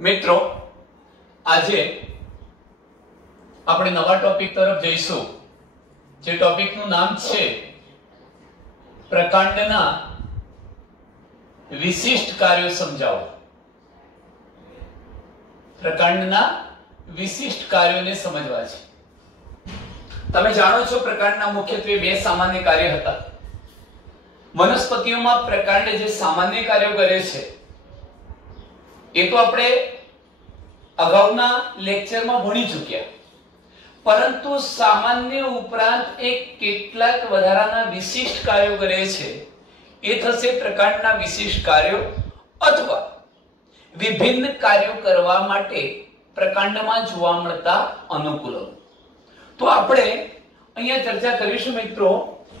મિત્રો આજે આપણે નવા ટોપિક તરફ જઈશું જે ટોપિકનું નામ છે પ્રકાંડના વિશિષ્ટ કાર્યો સમજાવો। પ્રકાંડના વિશિષ્ટ કાર્યોને સમજવા છે। તમે જાણો છો પ્રકાંડના મુખ્યત્વે બે સામાન્ય કાર્ય હતા। વનસ્પતિઓમાં પ્રકાંડ જે સામાન્ય કાર્યો કરે છે એ તો આપણે અગાઉના લેક્ચરમાં ભણી ચૂક્યા, પરંતુ સામાન્ય ઉપરાંત એક કેટલાક વધારાના વિશિષ્ટ કાર્યો કરે છે એ થશે પ્રકાંડના વિશિષ્ટ કાર્યો અથવા વિભિન્ન કાર્યો કરવા માટે પ્રકાંડમાં જોવા મળતા અનુકૂલો। તો આપણે અહીંયા ચર્ચા કરીશું મિત્રો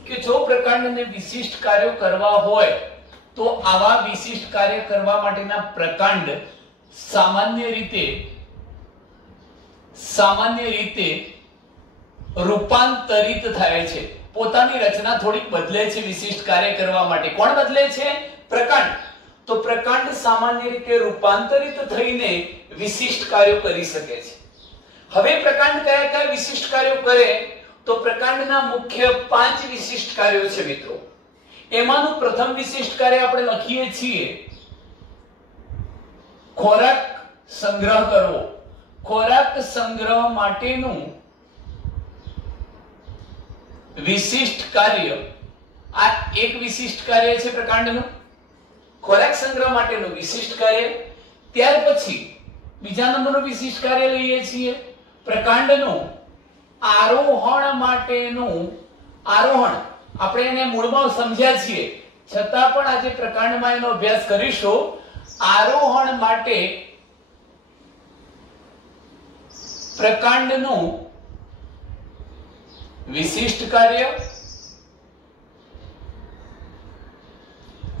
કે જો પ્રકાંડને વિશિષ્ટ કાર્યો કરવા હોય તો આવા વિશિષ્ટ કાર્ય કરવા માટેના પ્રકાંડ સામાન્ય રીતે રૂપાંતરિત થાય છે, પોતાની રચના થોડીક બદલે છે વિશિષ્ટ કાર્ય કરવા માટે। કોણ બદલે છે? પ્રકાંડ। તો પ્રકાંડ સામાન્ય રીતે રૂપાંતરિત થઈને વિશિષ્ટ કાર્યો કરી શકે છે। હવે પ્રકાંડ કયા કયા વિશિષ્ટ કાર્યો કરે? તો પ્રકાંડના મુખ્ય 5 વિશિષ્ટ કાર્યો છે મિત્રો। એમાંનું પ્રથમ વિશિષ્ટ કાર્ય આપણે લખીએ છીએ ખોરાક સંગ્રહ કરવો। ખોરાક સંગ્રહ માટેનું વિશિષ્ટ કાર્ય, આ એક વિશિષ્ટ કાર્ય છે પ્રકાંડનું, ખોરાક સંગ્રહ માટેનું વિશિષ્ટ કાર્ય। ત્યાર પછી બીજા નંબરનું વિશિષ્ટ કાર્ય લઈએ છીએ પ્રકાંડનું આરોહણ માટેનું। આરોહણ આપણે એને મૂળમાં સમજ્યા છીએ, છતાં પણ આજે પ્રકાંડમાં એનો અભ્યાસ કરીશું। આરોહણ માટે પ્રકાંડનું વિશિષ્ટ કાર્ય।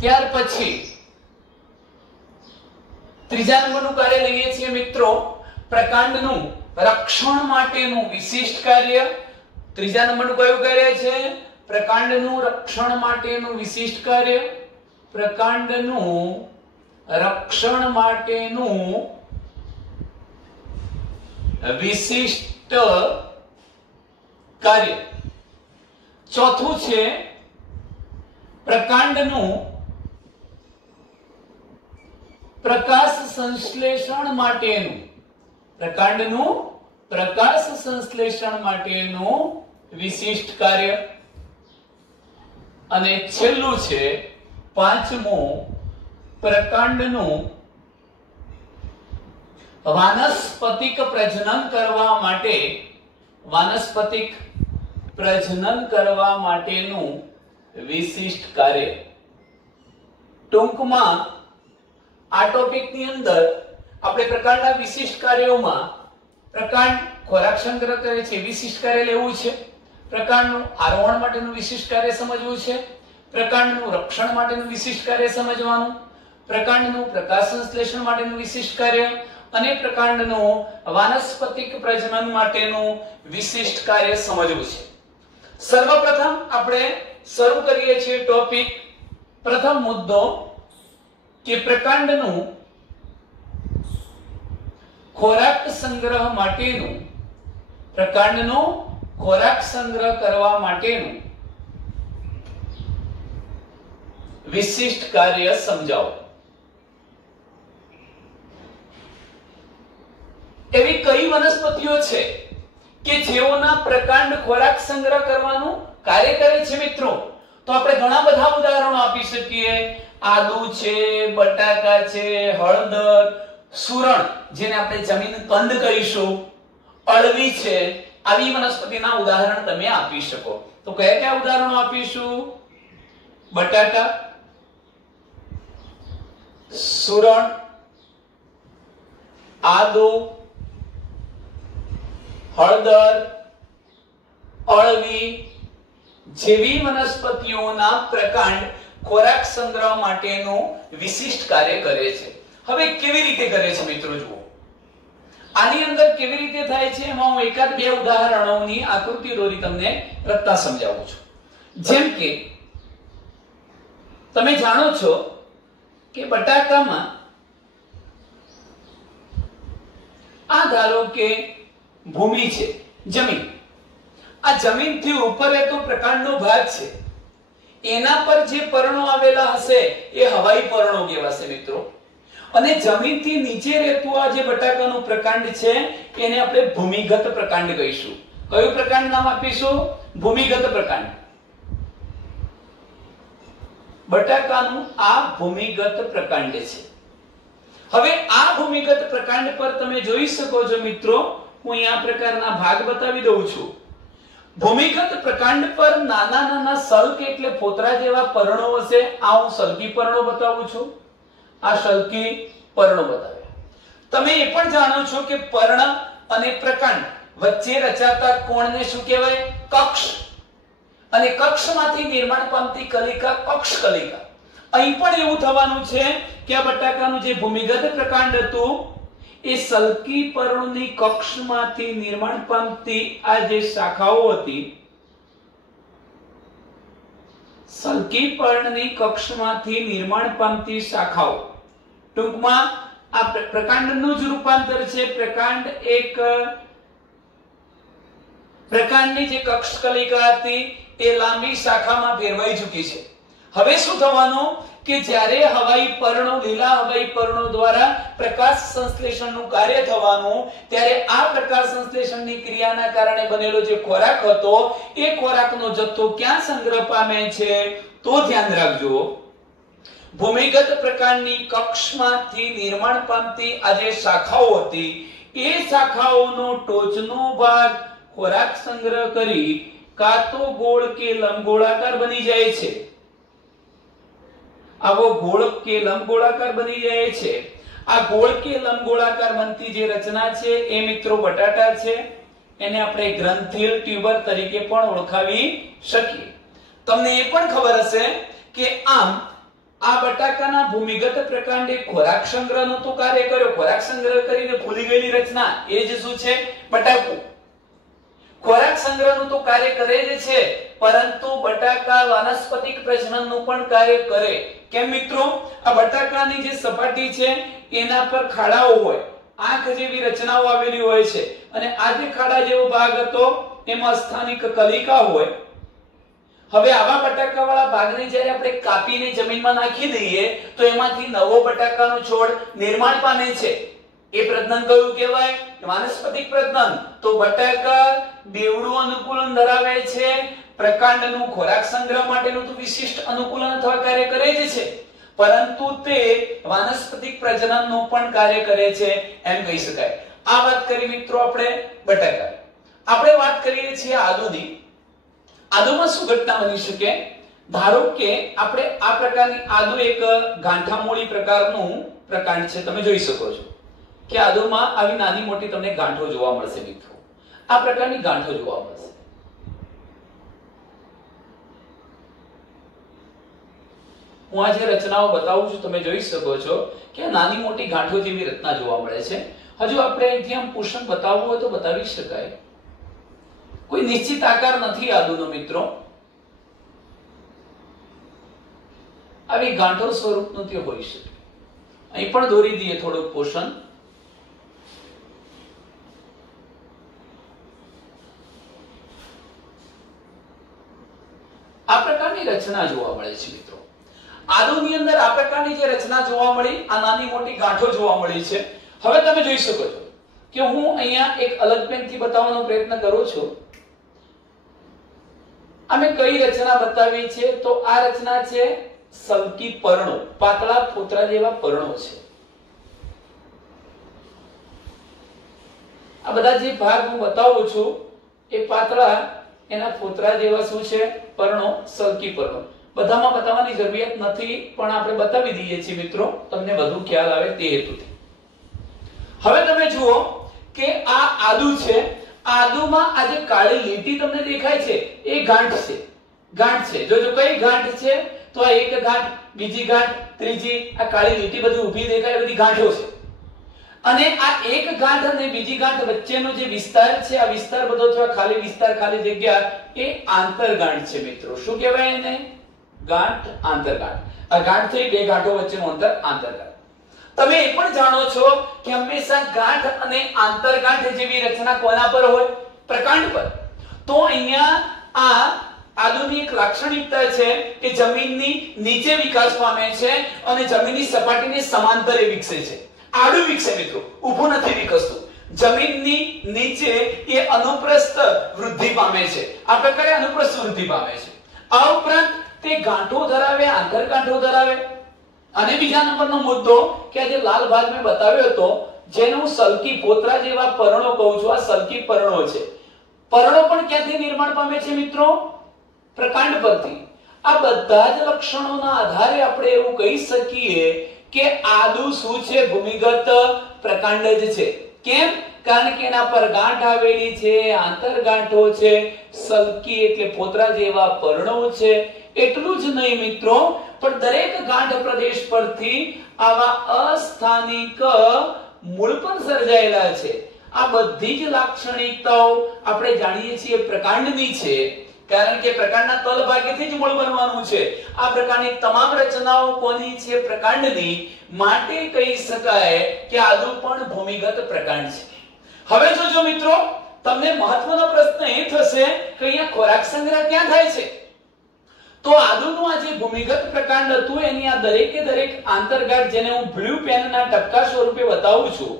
ત્યાર પછી ત્રીજા નંબરનું કાર્ય લઈએ છીએ મિત્રો પ્રકાંડનું રક્ષણ માટેનું વિશિષ્ટ કાર્ય। ત્રીજા નંબરનું કયું કાર્ય છે? પ્રકાંડનું રક્ષણ માટેનું વિશિષ્ટ કાર્ય। પ્રકાંડનું રક્ષણ માટેનું વિશિષ્ટ કાર્ય। ચોથું છે પ્રકાંડનું પ્રકાશ સંશ્લેષણ માટેનું। પ્રકાંડનું પ્રકાશ સંશ્લેષણ માટેનું વિશિષ્ટ કાર્ય। અને છેલ્લું છે પાંચમું પ્રકાંડનું વાનસ્પતિક પ્રજનન કરવા માટે, વાનસ્પતિક પ્રજનન કરવા માટેનું વિશિષ્ટ કાર્ય। ટૂંકમાં આ ટોપિકની અંદર આપણે પ્રકાંડના વિશિષ્ટ કાર્યોમાં પ્રકાંડ ખોરાક સંગ્રહ કરે છે વિશિષ્ટ કાર્ય લેવું છે, પ્રકાંડનું આરોહણ માટેનું વિશિષ્ટ કાર્ય સમજવું છે, પ્રકાંડનું રક્ષણ માટેનું વિશિષ્ટ કાર્ય સમજવાનું, પ્રકાંડનું પ્રકાશ સંશ્લેષણ માટેનું વિશિષ્ટ કાર્ય અને પ્રકાંડનું વાનસ્પતિક પ્રજનન માટેનું વિશિષ્ટ કાર્ય સમજવું છે। સર્વપ્રથમ આપણે શરૂ કરીએ છીએ ટોપિક, પ્રથમ મુદ્દો કે પ્રકાંડનું ખોરાક સંગ્રહ માટેનું, પ્રકાંડનું ખોરાક સંગ્રહ કરવા માટેનું વિશિષ્ટ કાર્ય સમજાવો। એવી કઈ વનસ્પતિઓ છે કે જેઓના પ્રકાંડ ખોરાક સંગ્રહ કરવાનું કાર્ય કરે છે મિત્રો? તો આપણે ઘણા બધા ઉદાહરણો આપી શકીએ। આદુ છે, બટાકા છે, હળદર, સુરણ જેને આપણે જમીન કંદ કહીશું, અળવી છે, આવી વનસ્પતિના ઉદાહરણ તમે આપી શકો। તો કયા કયા ઉદાહરણો આપીશું? બટાકા, સુરણ, આદુ, હળદર, અળવી જેવી વનસ્પતિઓના પ્રકાંડ ખોરાક સંગ્રહ માટેનું વિશિષ્ટ કાર્ય કરે છે। હવે કેવી રીતે કરે છે મિત્રો જુઓ। આની અંદર કેવી રીતે થાય છે એમાં હું એકાદ બે ઉદાહરણોની આકૃતિ દોરી તમને રત્તા સમજાવું છું। જેમ કે તમે જાણો છો કે બટાકામાં ધારો કે ભૂમિ છે, જમીન. આ જમીનથી ઉપર રહેતો પ્રકાંડનો ભાગ છે, એના પર જે પર્ણો આવેલા હશે એ હવાઈ પર્ણો કહેવાશે મિત્રો. અને જમીનથી નીચે રહેતું આ જે બટાકાનું પ્રકાંડ છે એને આપણે ભૂમિગત પ્રકાંડ કહીશું. કયું પ્રકાંડ નામ આપીશું? ભૂમિગત પ્રકાંડ. બટાકાનું આ ભૂમિગત પ્રકાંડ છે. હવે આ ભૂમિગત પ્રકાંડ પર તમે જોઈ શકો છો મિત્રો, હું આ પ્રકારના ભાગ બતાવી દઉં છું. ભૂમિગત પ્રકાંડ પર નાના નાના સલ્ક એટલે ફોતરા જેવા પર્ણો હશે. આ હું સલ્કી પર્ણો બતાવું છું, આ સલ્કી પર્ણો બતાવ્યા. તમે એ પણ જાણો છો કે પર્ણ અને પ્રકાંડ વચ્ચે રચાતા કોણને શું કહેવાય? કક્ષ. અને કક્ષમાંથી નિર્માણ પામતી કલિકા કક્ષ કલિકા. અહીં પણ એવું થવાનું છે કે આ બટાકાનું જે ભૂમિગત પ્રકાંડ હતું એ સલ્કી પર્ણોની કક્ષમાંથી નિર્માણ પામતી આ જે શાખાઓ હતી, સલ્કી પર્ણની કક્ષમાંથી નિર્માણ પામતી શાખાઓ, ટૂંકમાં આ પ્રકાંડનું જ રૂપાંતર છે. પ્રકાંડ એક પ્રકાંડની જે કક્ષ કલિકા હતી એ લાંબી શાખામાં ફેરવાઈ ચૂકી છે. હવે શું થવાનું કે જ્યારે હવાઈ પર્ણો, લીલા હવાઈ પર્ણો દ્વારા પ્રકાશ સંશ્લેષણનું કાર્ય થવાનું, ત્યારે આ પ્રકાશ સંશ્લેષણની ક્રિયાના કારણે બનેલો જે ખોરાક હતો એ ખોરાકનો જથ્થો ક્યાં સંગ્રહ પામે છે? તો ધ્યાન રાખજો, ભૂમિગત પ્રકારની કક્ષમાંથી નિર્માણ પામતી આ જે શાખાઓ હતી એ શાખાઓનો ટોચનો ભાગ ખોરાક સંગ્રહ કરી કાં તો ગોળ કે લંબગોળાકાર બની જાય છે. આવો ગોળ કે લંબગોળાકાર બની જાય છે. આ ગોળ કે લંબગોળાકાર બનતી જે રચના છે એ મિત્રો બટાટા છે. એને આપણે ગ્રંથિલ ટ્યુબર તરીકે પણ ઓળખાવી શકીએ. તમને એ પણ ખબર હશે કે આમ આ બટાકાના ભૂમિગત પ્રકાંડે ખોરાક સંગ્રહનું તો કાર્ય કર્યો. ખોરાક સંગ્રહ કરીને ફૂલી ગયેલી રચના એ જ શું છે? બટાકું. ખોરાક સંગ્રહનું તો કાર્ય કરે જ છે, પરંતુ બટાકા વાનસ્પતિક પ્રજનનનું પણ કાર્ય કરે. કેમ મિત્રો? આ બટાકાની જે સપાટી છે એના પર ખાડાઓ હોય, આંખ જેવી રચનાઓ આવેલી હોય છે, અને આ જે ખાડા જેવો ભાગ હતો એમાં સ્થાનિક કલિકા હોય. હવે આવા બટાકાવાળા ભાગને જ્યારે આપણે કાપીને જમીનમાં નાખી દઈએ તો એમાંથી નવો બટાકાનો છોડ નિર્માણ પામે છે. એ પ્રજનન કયું કહેવાય? વાનસ્પતિક પ્રજનન. તો બટાકા બેવડું અનુકૂલન ધરાવે છે. પ્રકાંડનું ખોરાક સંગ્રહ માટેનું તો વિશિષ્ટ અનુકૂલન અથવા કાર્ય કરે જ છે, પરંતુ તે વાનસ્પતિક પ્રજનનનું પણ કાર્ય કરે છે એમ કહી શકાય. આ વાત કરી મિત્રો આપણે બટાકા. આપણે વાત કરીએ છીએ આદુની. આદુમાં શું ઘટના બની શકે? ધારો કે આપણે આ પ્રકારની આદુ એક ગાંઠામોળી પ્રકારનું પ્રકાંડ છે. તમે જોઈ શકો છો કે આદુમાં આવી નાની મોટી તમને ગાંઠો જોવા મળશે મિત્રો. આ પ્રકારની ગાંઠો જોવા મળશે. હું આ જે રચનાઓ બતાવું છું તમે જોઈ શકો છો કે નાની મોટી ગાંઠો જેવી રચના જોવા મળે છે. હજુ આપણે અહીંથી આમ પોષણ બતાવવું હોય તો બતાવી શકાય. કોઈ નિશ્ચિત આકાર નથી આદુનો મિત્રો. આવી ગાંઠો સ્વરૂપનું તે હોઈ શકે. અહીં પણ દોરી દઈએ થોડુંક પોષણ. આ પ્રકારની રચના જોવા મળે છે મિત્રો. આદુની અંદર આ પ્રકારની જે રચના જોવા મળી, આ નાની મોટી ગાંઠો જોવા મળી છે. હવે તમે જોઈ શકો છો કે હું અહીંયા એક અલગ પેનથી બતાવવાનો પ્રયત્ન કરું છું. અમે કઈ રચના બતાવી છે? તો આ રચના છે સલ્કી પર્ણો, પાતળા ફોતરા જેવા પર્ણો છે. આ બધા જે ભાગ હું બતાવું છું એ પાતળા એના ફોતરા જેવા શું છે? પર્ણો, સલ્કી પર્ણો. બધામાં બતાવવાની જરૂરિયાત નથી, પણ આપણે બતાવી દઈએ છીએ મિત્રો, તમને વધુ ખ્યાલ આવે તે હેતુથી. હવે તમે જુઓ કે આ આદુ છે. આદુમાં આ જે કાળી લીટી તમને દેખાય છે એ ગાંઠ છે. ગાંઠ છે. જોજો કઈ ગાંઠ છે? તો આ એક ગાંઠ, બીજી ગાંઠ, ત્રીજી, આ કાળી લીટી બધી ઊભી દેખાય, બધી ગાંઠો છે. અને આ એક ગાંઠ અને બીજી ગાંઠ વચ્ચેનો જે વિસ્તાર છે, આ વિસ્તાર બધો છે ખાલી વિસ્તાર, ખાલી જગ્યા, એ આંતરગાંઠ છે મિત્રો. શું કહેવાય એને? ગાંઠ, આંતરગાંઠ. આ ગાંઠ થઈ બે ગાંઠો વચ્ચેનું અંતર આંતરગાંઠ. તમે એ પણ જાણો છો કે હંમેશા ગાંઠ અને આંતરગાંઠ જેવી રચના કોના પર હોય? પ્રકાંડ પર. તો અહીંયા આ આદુની એક લાક્ષણિકતા છે કે જમીનની નીચે વિકાસ પામે છે અને જમીનની સપાટીને સમાંતરે વિકસે છે. આડું વિકસે મિત્રો, ઊભું નથી વિકસતું. જમીનની નીચે એ અનુપ્રસ્થ વૃદ્ધિ પામે છે. આ પ્રકારે અનુપ્રસ્થ વૃદ્ધિ પામે છે. આ ઉપરાંત તે ગાંઠો ધરાવે, આંતરગાંઠો ધરાવે. અને બીજા નંબરનો મુદ્દો કે આ જે લાલ ભાગ મેં બતાવ્યો હતો, જેને હું સલ્કી પોતરા જેવા પર્ણો કહું છું, આ સલ્કી પર્ણો છે. પર્ણો પણ ક્યાંથી નિર્માણ પામે છે મિત્રો? પ્રકાંડ પરથી. આ બધા જ લક્ષણોના આધારે આપણે એવું કહી શકીએ કે આદુ શું છે? ભૂમિગત પ્રકાંડ જ છે. કેમ? કારણ કે એના પર ગાંઠ આવેલી છે, આંતરગાંઠો છે, સલ્કી એટલે પોતરા જેવા પર્ણો છે. એટલું જ નહીં મિત્રો, પણ દરેક ગાંઠ પ્રદેશ પરથી આવા અસ્થાનિક મૂળ પણ સર્જાયેલા છે. આ બધી જ લાક્ષણિકતાઓ આપણે જાણીએ છીએ પ્રકાંડની છે, કારણ કે પ્રકાંડના તલ ભાગેથી જ મૂળ બનવાનું છે. આ પ્રકારની તમામ રચનાઓ કોની છે? પ્રકાંડની. માટે કહી શકાય કે આદુ પણ ભૂમિગત પ્રકાંડ છે. હવે જોજો મિત્રો, તમને મહત્વનો પ્રશ્ન એ થશે કે અહીંયા ખોરાક સંગ્રહ ક્યાં થાય છે? તો આદુનું આ જે ભૂમિગત પ્રકાંડ હતું એની આ દરેકે દરેક આંતરગાંઠ, જેને હું બ્લુ પેનના ટપકા સ્વરૂપે બતાવું છું,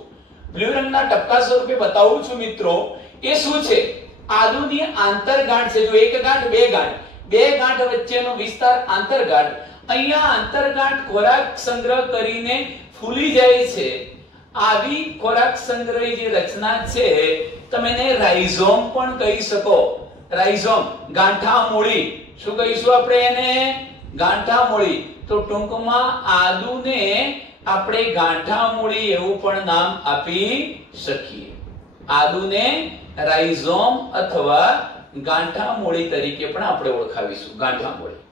બ્લુ રંગના ટપકા સ્વરૂપે બતાવું છું મિત્રો, એ શું છે? આદુની આંતરગાંઠ છે. જો એક ગાંઠ, બે ગાંઠ વચ્ચેનો વિસ્તાર આંતરગાંઠ. અહીંયા આંતરગાંઠ ખોરાક સંગ્રહ કરીને ફૂલી જાય છે. આવી ખોરાક સંગ્રહી જે રચના છે તમે એને રાઇઝોમ પણ કહી શકો. રાઇઝોમ, ગાંઠામૂળી. શું કહીશું આપણે એને? ગાંઠામૂળી. તો ટૂંકમાં આદુને આપણે ગાંઠામૂળી એવું પણ નામ આપી શકીએ. આદુને રાઇઝોમ અથવા ગાંઠામૂળી તરીકે પણ આપણે ઓળખાવીશું. ગાંઠામૂળી,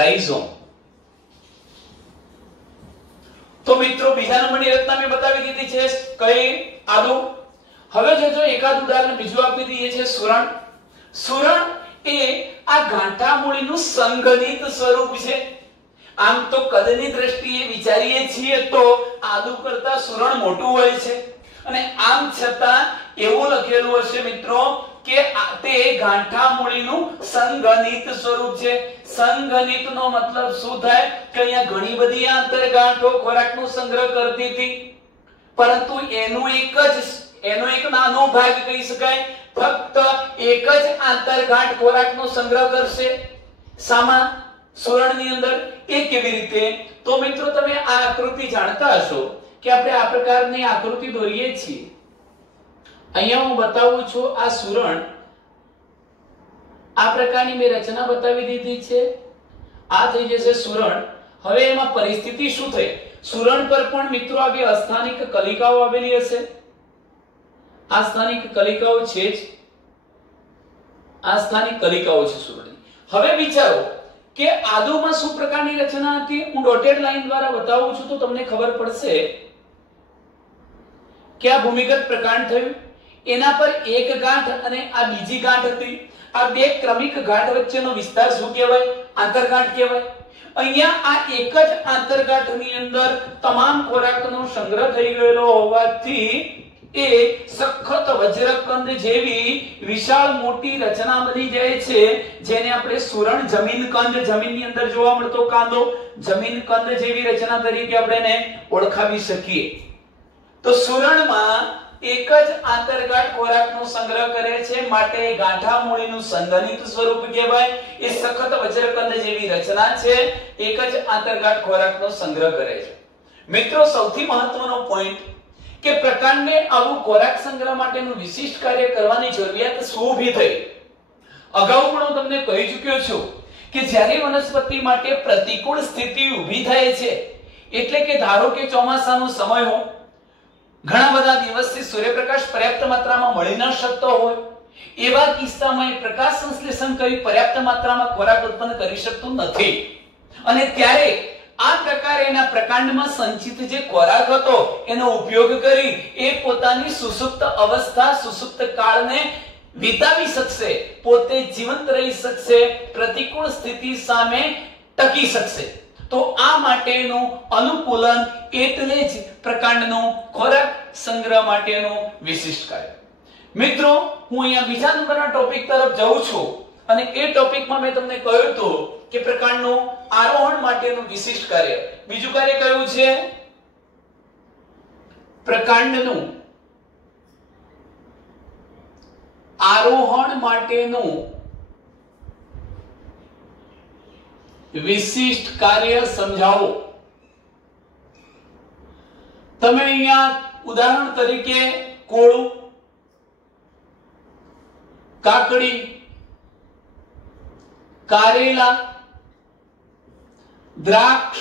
રાઇઝોમ. તો મિત્રો બીજા નંબરની રચના મેં બતાવી દીધી છે કઈ? આદુ. હવે જો એકાદ ઉદાહરણ બીજું આપી દઈએ છે સુરણ. સુરણ એ આ ગાંઠામૂળીનું સંઘનિત સ્વરૂપ છે. આમ તો કદની દ્રષ્ટિએ વિચારીએ છીએ તો આદુ કરતા સુરણ મોટું હોય છે, અને આમ છતાં એવું લખેલું હશે મિત્રો કે તે ગાંઠામૂળીનું સંઘનિત સ્વરૂપ છે. સંઘનિતનો મતલબ શું થાય? કે અહીંયા ઘણી બધી આંતરગાંઠો ખોરાકનો સંગ્રહ કરતી હતી, પરંતુ એનો એક નાનો ભાગ કહી શકાય, ફક્ત એક જ આંતરગાંઠ ખોરાકનો સંગ્રહ કરશે. સામા સુરણની અંદર. એ કેવી રીતે? તો મિત્રો તમે આ આકૃતિ જાણતા હશો કે આપણે આ પ્રકારની આકૃતિ દોરીએ છીએ. અહીંયા હું બતાવું છું આ સુરણ. આ પ્રકારની મેં રચના બતાવી દીધી છે. આ થઈ જશે સુરણ. હવે એમાં પરિસ્થિતિ શું થઈ? સુરણ પર પણ મિત્રો આવી અસ્થાનિક કલિકાઓ આવેલી હશે. આ સ્થાનિક કલિકાઓ છે જ. આ સ્થાનિક કલિકાઓ છે સુરણની. હવે વિચારો કે આદુમાં શું પ્રકારની રચના હતી? હું ડોટેડ લાઈન દ્વારા બતાવું છું તો તમને ખબર પડશે કે આ ભૂમિગત પ્રકાંડ થયું. એના પર એક ગાંઠ અને આ બીજી ગાંઠ હતી. આ બે ક્રમિક ગાંઠ વચ્ચેનો વિસ્તાર શું કહેવાય? આંતરગાંઠ કહેવાય. અહીંયા આ એક જ આંતરગાંઠની અંદર તમામ ખોરાકનો સંગ્રહ થઈ ગયેલો હોવાથી એ સખત વજ્રકંદ જેવી વિશાળ મોટી રચના બની જાય છે, જેને આપણે સુરણ જમીનકંદ, જમીનની અંદર જોવા મળતો કાંદો, જમીનકંદ જેવી રચના તરીકે આપણે એને ઓળખાવી શકીએ. તો સુરણમાં એક જ આંતરગાંઠ ખોરાકનો સંગ્રહ કરે છે, માટે ગાંઠામૂળીનું સંઘનિત સ્વરૂપ કહેવાય. એ સખત વજ્રકંદ જેવી રચના છે, એક જ આંતરગાંઠ ખોરાકનો સંગ્રહ કરે છે. મિત્રો સૌથી મહત્વનો પોઈન્ટ કે પ્રકાંડને આવું ખોરાક સંગ્રહ માટેનું વિશિષ્ટ કાર્ય કરવાની જરૂરિયાત શું ઊભી થઈ? અગાઉ પણ હું તમને કહી ચૂક્યો છું કે જ્યારે વનસ્પતિ માટે પ્રતિકૂળ સ્થિતિ ઊભી થાય છે, એટલે કે ધારો કે ચોમાસાનો સમય હોય, ઘણા બધા દિવસથી સૂર્યપ્રકાશ પર્યાપ્ત માત્રામાં મળી ન શકતો હોય, એવા કિસ્સામાં એ પ્રકાશ સંશ્લેષણ કરી પર્યાપ્ત માત્રામાં ખોરાક ઉત્પન્ન કરી શકતું નથી. અને ત્યારે આ પ્રકારે એના પ્રકાંડમાં સંચિત જે ખોરાક હતો એનો ઉપયોગ કરી એ પોતાની સુસુપ્ત અવસ્થા, સુસુપ્ત કાળને વિતાવી શકશે, પોતે જીવંત રહી શકશે, પ્રતિકૂળ સ્થિતિ સામે ટકી શકશે. તો આ માટેનું અનુકૂલન એટલે જ પ્રકાંડનો ખોરાક સંગ્રહ માટેનું વિશિષ્ટ કાર્ય. મિત્રો, હું અહીંયા બીજા નંબરના ટોપિક તરફ જાઉં છું અને એ ટોપિકમાં મેં તમને કહ્યું હતું કે પ્રકાંડનું આરોહણ માટેનું વિશિષ્ટ કાર્ય. બીજું કાર્ય કયું છે? પ્રકાંડનું આરોહણ માટેનું વિશિષ્ટ કાર્ય સમજાવો. તમે અહીંયા ઉદાહરણ તરીકે કોળું, કાકડી, કારેલા, દ્રાક્ષ,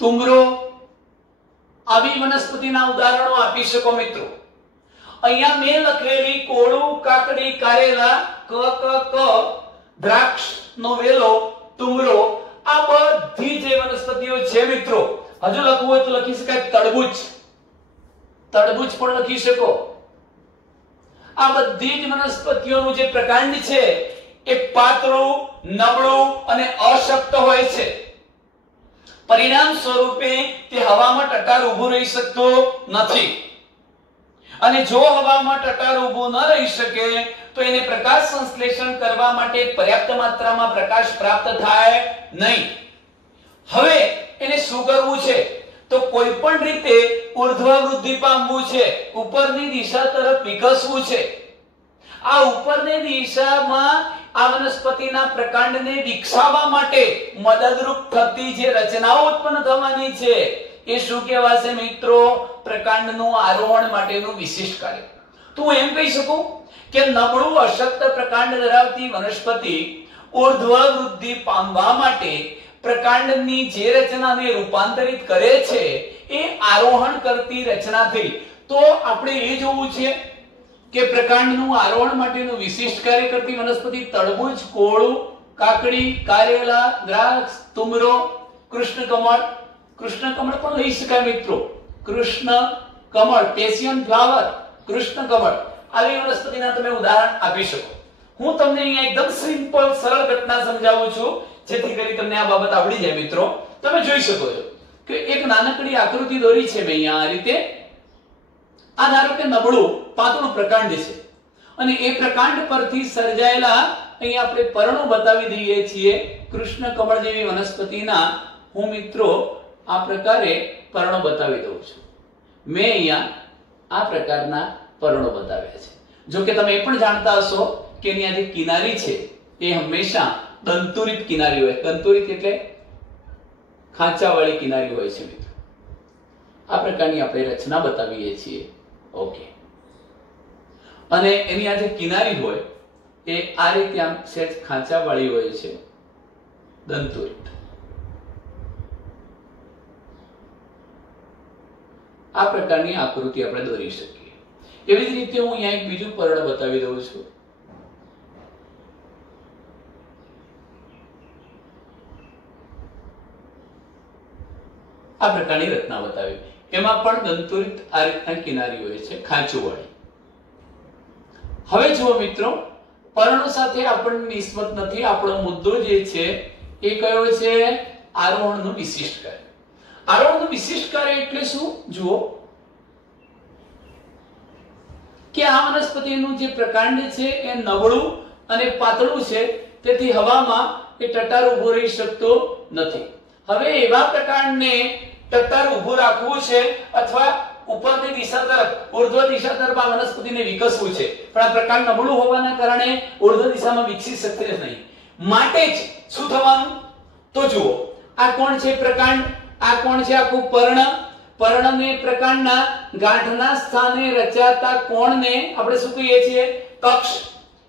તુમરો આવી વનસ્પતિના ઉદાહરણો આપી શકો મિત્રો. અહીંયા મેં લખેલી કોળું, કાકડી, કારેલા, ક દ્રાક્ષ નો વેલો, તુમરો, આ બધી જે વનસ્પતિઓ છે મિત્રો, હજુ લખવું હોય તો લખી શકાય તરબૂચ. તરબૂચ પણ લખી શકો. આ બધી જ વનસ્પતિઓનું જે પ્રકાંડ છે એ પાતળું, નબળું અને અશક્ત હોય છે. પરિણામ સ્વરૂપે તે હવામાં ટટાર ઊભું રહી શકતો નથી. અને જો હવામાં ટટાર ઊભું ન રહી શકે તો એને પ્રકાશ સંશ્લેષણ કરવા માટે પર્યાપ્ત માત્રામાં પ્રકાશ પ્રાપ્ત થાય નહીં. હવે એને શું કરવું છે? તો કોઈ પણ રીતે ઉર્ધ્વ વૃદ્ધિ પામવું છે, ઉપરની દિશા તરફ વિકસવું છે. આ ઉપરની દિશામાં આ વનસ્પતિના પ્રકાંડને વિકસાવવા માટે મદદરૂપ થતી જે રચનાઓ ઉત્પન્ન થવાની છે એ શું કહેવાશે મિત્રો? પ્રકાંડનું આરોહણ માટેનું વિશિષ્ટ કાર્ય. તો હું એમ કહી શકું કે નબળું અશક્ત પ્રકાંડ ધરાવતી વનસ્પતિ ઉર્ધ્વ વૃદ્ધિ પામવા માટે પ્રકાંડની જે રચનાને રૂપાંતરિત કરે છે એ આરોહણ કરતી રચના થઈ. તો આપણે એ જોવું છે કે પ્રકાંડનું આરોહણ માટેનું વિશિષ્ટ કાર્ય કરતી વનસ્પતિ તરબૂચ, કોળું, કાકડી, કારેલા, દ્રાક્ષ, તુમરો, કૃષ્ણકમળ. કૃષ્ણકમળ પણ લઈ શકાય મિત્રો. કૃષ્ણકમળ, પેશિયન ફ્લાવર, કૃષ્ણકમળ આવી વનસ્પતિના તમે ઉદાહરણ આપી શકો. હું તમને અહીંયા એકદમ સિમ્પલ સરળ ઘટના સમજાવું છું જેથી કરી તમને આ બાબત આવડી જાય મિત્રો. તમે જોઈ શકો છો કે એક નાનકડી આકૃતિ દોરી છે મેં અહીંયા આ રીતે. આ ધારો કે નબળું પાતળું પ્રકાંડ છે અને એ પ્રકાંડ પરથી સર્જાયેલા અહીંયા આપણે પર્ણો બતાવી દઈએ છીએ. કૃષ્ણકમળ જેવી વનસ્પતિના હું મિત્રો આ પ્રકારે પર્ણો બતાવી દઉં છું. મેં અહીંયા આ પ્રકારના પર્ણો બતાવ્યા છે. જો કે તમે એ પણ જાણતા હશો કે એની આ જે કિનારી છે એ હંમેશા દંતુરિત કિનારી હોય. દંતુરિત એટલે ખાંચાવાળી કિનારી હોય છે મિત્રો. આ પ્રકારની આપણે રચના બતાવીએ છીએ. ઓકે. અને એની આ જે કિનારી હોય એ આ રીતે આમ સેજ ખાંચાવાળી હોય છે, દંતુરિત. આ પ્રકારની આકૃતિ આપણે દોરી શકીએ. એવી જ રીતે હું અહીંયા એક બીજું પર્ણ બતાવી દઉં છું. આ પ્રકારની રચના બતાવી. એમાં પણ દંતુરિત આ રીતના કિનારી હોય છે, ખાંચુવાળી. હવે જુઓ મિત્રો, પર્ણો સાથે આપણને નિસ્બત નથી. આપણો મુદ્દો જે છે એ કયો છે? આરોહણનું વિશિષ્ટ કાર્ય. આરોહણનું વિશિષ્ટ કાર્ય એટલે શું? જુઓ કે આ વનસ્પતિનું જે પ્રકાંડ છે એ નબળું અને પાતળું છે, તેથી હવામાં એ ટટાર ઊભો રહી શકતો નથી. હવે એવા પ્રકાંડને ટટ્ટાર ઊભું રાખવું છે અથવા ઉપરની દિશા તરફ, ઉર્ધ્વ દિશા તરફ આ વનસ્પતિને વિકસવું છે, પણ આ પ્રકાંડ નબળું હોવાના કારણે ઉર્ધ્વ દિશામાં વિકસી શકશે નહીં. માટે જ શું થવાનું? તો જુઓ, આ કોણ છે પ્રકાંડ? આ કોણ છે? આખું પર્ણ. પર્ણને પ્રકાંડના ગાંઠના સ્થાને રચાતા કોણને આપણે શું કહીએ છીએ? કક્ષ.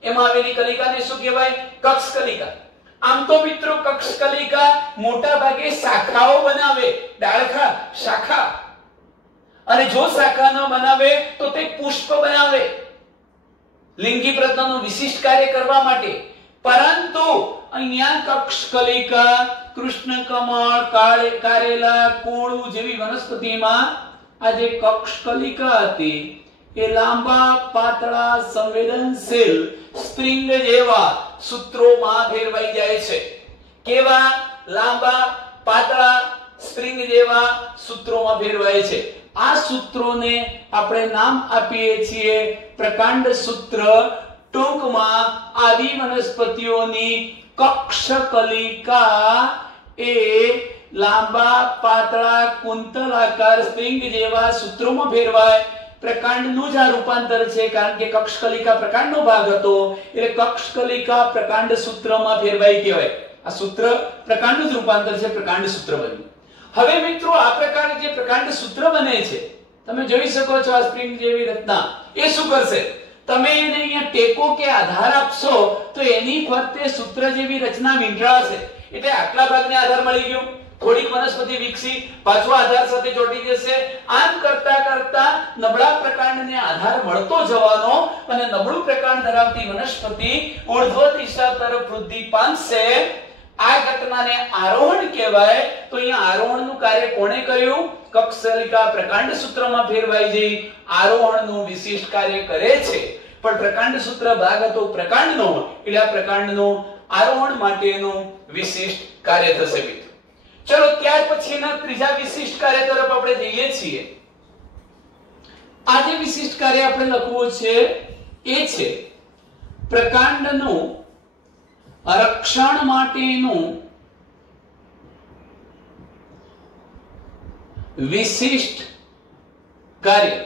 એમાં આવેલી કલિકાને શું કહેવાય? કક્ષ કલિકા. આમ તો મિત્રો કક્ષ કલિકા મોટા ભાગે શાખાઓ બનાવે, ડાળખા, શાખા. અને જો શાખા ન બનાવે તો તે પુષ્પ બનાવે લિંગી પ્રજનનનું વિશિષ્ટ કાર્ય કરવા માટે. પરંતુ અહીંયા કક્ષ કલિકા, કૃષ્ણકમળ, કારેલા, કોળું જેવી વનસ્પતિમાં આ જે કક્ષ કલિકા હતી એ લાંબા, પાતળા, સંવેદનશીલ સ્પ્રિંગ જેવા સૂત્રોમાં ફેરવાઈ જાય છે. કેવા? લાંબા પાતળા સ્પ્રિંગ જેવા સૂત્રોમાં ફેરવાય છે. આ સૂત્રોને આપણે નામ આપીએ છીએ પ્રકાંડ સૂત્ર. ટૂંકમાં આદિ વનસ્પતિઓની કક્ષકલિકા એ લાંબા પાતળા કુંતલાકાર સ્પ્રિંગ જેવા સૂત્રોમાં ફેરવાય. પ્રકાંડનું જ આ રૂપાંતર છે, કારણ કે કક્ષકલિકા પ્રકાંડનો ભાગ હતો એટલે કક્ષકલિકા પ્રકાંડ સૂત્રમાં ફેરવાઈ કહેવાય. આ સૂત્ર પ્રકાંડનું જ રૂપાંતર છે, પ્રકાંડ સૂત્ર બન્યું. હવે મિત્રો આ પ્રકારે જે પ્રકાંડ સૂત્ર બને છે તમે જોઈ શકો છો આ સ્પ્રિંગ જેવી રચના. એ શું કરશે? તમે એને અહીંયા ટેકો કે આધાર આપશો તો એની ફરતે સૂત્ર જેવી રચના વીંટળાશે. એટલે આટલા ભાગને આધાર મળી ગયો, થોડીક વનસ્પતિ વિકસી, પાછો આધાર સાથે જોડી જશે. આમ કરતા કરતા નબળા પ્રકાંડને આધાર મળતો જવાનો અને નબળું પ્રકાંડ ધરાવતી વનસ્પતિ ઊર્ધ્વ દિશા તરફ વૃદ્ધિ પામશે. આ ઘટનાને આરોહણ કહેવાય. તો અહીંયા આરોહણનું કાર્ય કોણે કર્યું? કક્ષકલિકા પ્રકાંડ સૂત્રમાં ફેરવાઈ જઈ આરોહણનું વિશિષ્ટ કાર્ય કરે છે. પણ પ્રકાંડ સૂત્ર ભાગ હતો પ્રકાંડનો એટલે આ પ્રકાંડનું આરોહણ માટેનું વિશિષ્ટ કાર્ય થશે મિત્રો. ચલો ત્યાર પછીના ત્રીજા વિશિષ્ટ કાર્ય તરફ આપણે જઈએ છીએ. આ જે વિશિષ્ટ કાર્ય આપણે લખવું છે એ છે પ્રકાંડનું રક્ષણ માટેનું વિશિષ્ટ કાર્ય.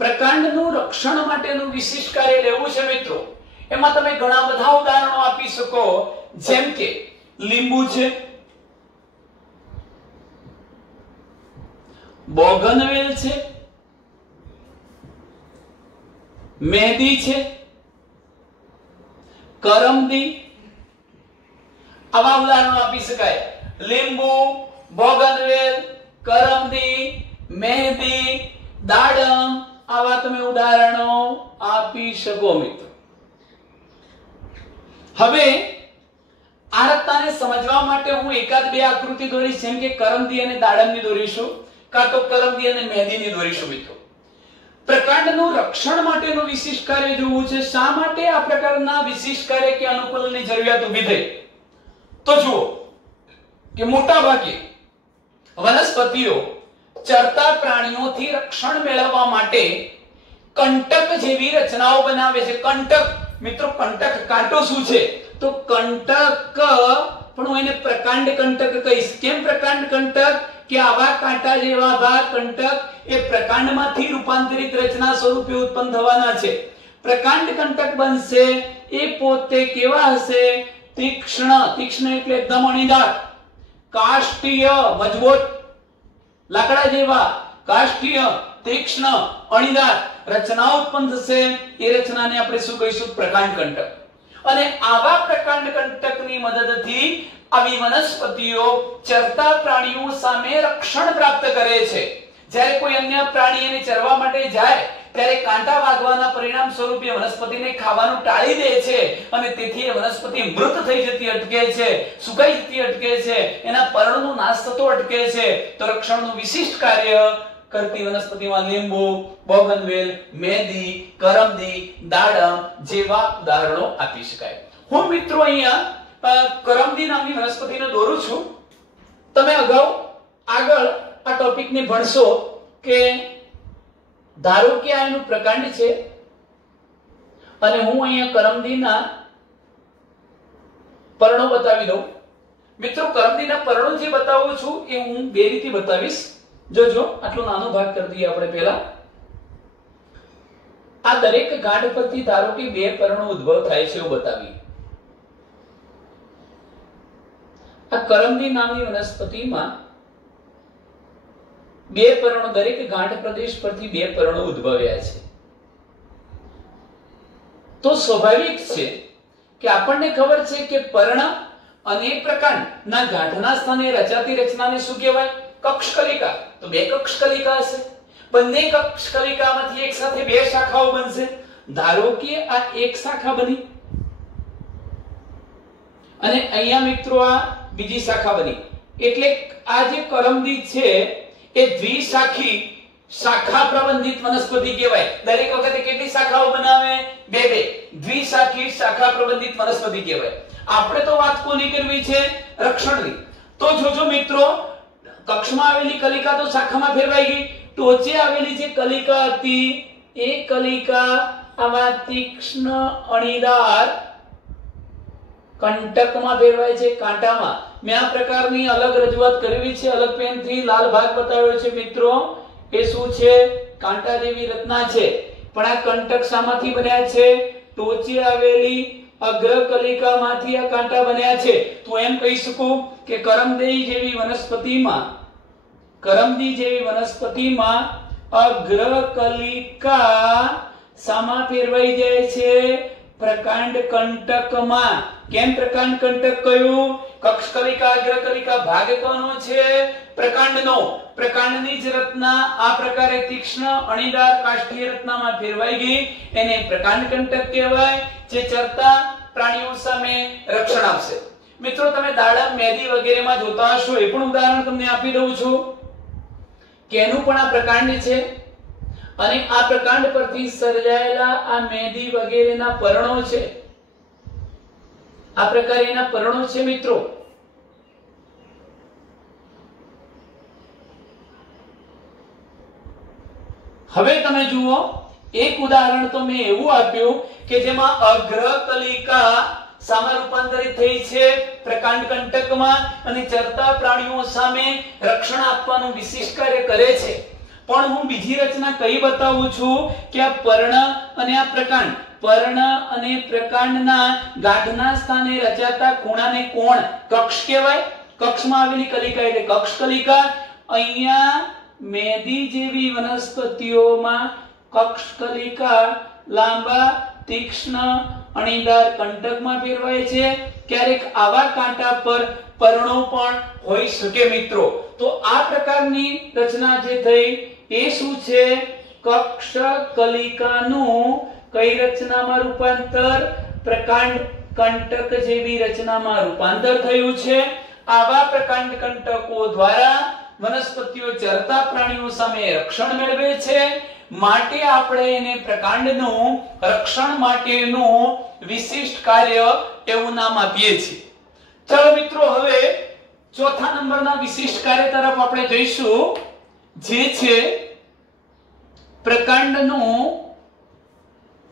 પ્રકાંડનું રક્ષણ માટેનું વિશિષ્ટ કાર્ય લેવું છે મિત્રો. એમાં તમે ઘણા બધા ઉદાહરણો આપી શકો, જેમ કે લીંબુ છે, બોગનવેલ છે, મહેંદી છે, કરમદી. આવા ઉદાહરણો આપી શકાય. લીંબુ, બોગનવેલ, કરમદી, મહેંદી, દાડમ, આવા તમે ઉદાહરણો આપી શકો મિત્રો. હવે આ રચનાને સમજવા માટે હું એકાદ બે આકૃતિ દોરીશ, જેમ કે કરમદી અને દાડમની દોરીશું, કાં તો કરમદી અને મહેંદીની દોરીશું મિત્રો. પ્રકાંડનું રક્ષણ માટેનું વિશિષ્ટ કાર્ય જોવું છે. શા માટે આ પ્રકારના વિશિષ્ટ કાર્ય કે અનુકૂલનની જરૂરિયાત ઊભી થઈ? તો જુઓ કે મોટા ભાગે વનસ્પતિઓ ચરતા પ્રાણીઓથી રક્ષણ મેળવવા માટે કંટક જેવી રચનાઓ બનાવે છે. કંટક મિત્રો, કંટક કાંટો શું છે? તો કંટક પણ હું એને પ્રકાંડ કંટક કહીશ. કેમ પ્રકાંડ કંટક? કે આવા કાંટા જેવા ભાગ કંટક એ પ્રકાંડમાંથી રૂપાંતરિત રચના સ્વરૂપે ઉત્પન્ન થવાના છે. પ્રકાંડ કંટક બનશે એ પોતે કેવા હશે? તીક્ષ્ણ. તીક્ષ્ણ એટલે એકદમ અણીદાર. કાષ્ટીય, મજબૂત લાકડા જેવા. કાષ્ટીય, તીક્ષ્ણ, અણીદાર રચનાઓ ઉત્પન્ન થશે. એ રચનાને આપણે શું કહીશું? પ્રકાંડ કંટક. અને આવા પ્રકાંડ કંટકની મદદથી આવી વનસ્પતિઓ ચરતા પ્રાણીઓ સામે રક્ષણ પ્રાપ્ત કરે છે. જ્યારે કોઈ અન્ય પ્રાણી એને ચરવા માટે જાય ત્યારે કાંટા વાગવાના પરિણામ સ્વરૂપે વનસ્પતિને ખાવાનું ટાળી દે છે અને તેથી એ વનસ્પતિ મૃત થઈ જતી અટકે છે, સુકાઈ જતી અટકે છે, એના પર્ણનો નાશ થતો અટકે છે. તો રક્ષણનું વિશિષ્ટ કાર્ય કરતી વનસ્પતિમાં લીંબુ, બોગનવેલ, મહેંદી, કરમદી, દાડમ જેવા ઉદાહરણો આપી શકાય. હું મિત્રો અહીંયા કરમદી નામની વનસ્પતિને દોરું છું. તમે અગાઉ આગળ આ ટોપિકને ભણશો કે ધારો કે આ એનું પ્રકાંડ છે અને હું અહીંયા કરમદીના પર્ણો બતાવી દઉં. મિત્રો, કરમદીના પર્ણો જે બતાવું છું એ હું બે રીતે બતાવીશ. જોજો, આટલો નાનો ભાગ કરી દઈએ આપણે પહેલા. આ દરેક ગાંઠ પરથી ધારો કે બે પર્ણો ઉદ્ભવ થાય છે એવું બતાવીએ. આ કરમદી નામની વનસ્પતિમાં બે પર્ણો, દરેક ગાંઠ પ્રદેશ પરથી બે પર્ણો ઉદ્ભવ્યા છે. તો સ્વાભાવિક છે કે આપણને ખબર છે કે પર્ણ અને પ્રકાંડ ના ગાંઠના સ્થાને રચાતી રચનાને શું કહેવાય? કક્ષકલિકા. તો બે કક્ષકલિકા હશે. બંને કક્ષકલિકામાંથી એક સાથે બે શાખાઓ બનશે. ધારો કે આ એક શાખા બની અને અહીંયા મિત્રો આ બીજી શાખા બની. એટલે આ જે કરમદી છે એ દ્વિશાખી શાખા પ્રબંધિત વનસ્પતિ કહેવાય. દરેક વખતે કેટલી શાખાઓ બનાવે? બે બે. દ્વિશાખી શાખા પ્રબંધિત વનસ્પતિ કહેવાય. આપણે તો વાત કોની કરવી છે? રક્ષણની. તો જોજો મિત્રો, કક્ષમાં આવેલી કલિકા તો શાખામાં ફેરવાઈ ગઈ, ટોચે આવેલી જે કલિકા હતી એ કલિકા આવા તીક્ષ્ણ અણીદાર કંટકમાં ફેરવાય છે, કાંટામાં. મેં આ પ્રકારની અલગ રજૂઆત કરવી છે, અલગ પેનથી લાલ ભાગ બતાવ્યો છે મિત્રો. એ શું છે? કાંટા જેવી રચના છે. પણ આ કંટક શામાંથી બન્યા છે? ટોચે આવેલી અગ્ર કલિકામાંથી આ કાંટા બન્યા છે. તો એમ કહી શકું કે કરમદી જેવી વનસ્પતિમાં અગ્ર કલિકા શામાં ફેરવાઈ જાય છે? પ્રકાંડ કંટકમાં. કેમ પ્રકાંડ કંટક કહ્યું? કક્ષ કલિકા અગ્ર કલિકા ભાગ કોનો છે? પ્રકાંડનો. પ્રકાંડની જ રચના આ પ્રકારે તીક્ષ્ણ અણીદાર કાષ્ઠીય રચનામાં ફેરવાઈ ગઈ, એને પ્રકાંડ કંટક કહેવાય, જે ચરતા પ્રાણીઓ સામે રક્ષણ આપશે. મિત્રો, તમે દાડમ, મેદી વગેરેમાં જોતા હશો. એ પણ ઉદાહરણ તમને આપી દઉં છું કે એનું પણ આ પ્રકાંડ છે, અને આ પ્રકાંડ પરથી સર્જાયેલા આ મેદી વગેરેના પર્ણો છે. આ પ્રકારે એના પર્ણો છે મિત્રો. હવે તમે જુઓ, એક ઉદાહરણ તો મેં એવું આપ્યું કે જેમાં અગ્ર કલિકા સામે રૂપાંતરિત થઈ છે પ્રકાંડ કંટકમાં, અને ચરતા પ્રાણીઓ સામે રક્ષણ આપવાનું વિશિષ્ટ કાર્ય કરે છે. પણ હું બીજી રચના કઈ બતાવું છું કે આ પર્ણ અને આ પ્રકાંડ, પર્ણ અને પ્રકાંડના ગાંઠના સ્થાને રચાતા ખૂણાને કોણ કક્ષ કહેવાય. કક્ષમાં આવેલી કલિકા એટલે કક્ષ કલિકા. અહીંયા મેદી જેવી વનસ્પતિઓમાં કક્ષ કલિકા લાંબા તીક્ષ્ણ અણીદાર કંટકમાં ફેરવાય છે. ક્યારેક આવા કાંટા પર પર્ણો પણ હોઈ શકે મિત્રો. તો આ પ્રકારની રચના જે થઈ એ શું છે? કક્ષ કલિકાનું કઈ રચનામાં રૂપાંતર? પ્રકાંડ કંટક જેવી રચનામાં રૂપાંતર થયું છે. આવા પ્રકાંડ કંટકો દ્વારા વનસ્પતિઓ ચરતા પ્રાણીઓ સામે રક્ષણ મેળવે છે, માટે આપણે એને પ્રકાંડનું રક્ષણ માટેનું વિશિષ્ટ કાર્ય એવું નામ આપીએ છીએ. ચાલો મિત્રો, હવે ચોથા નંબરના વિશિષ્ટ કાર્ય તરફ આપણે જઈશું, જે છે પ્રકાંડનું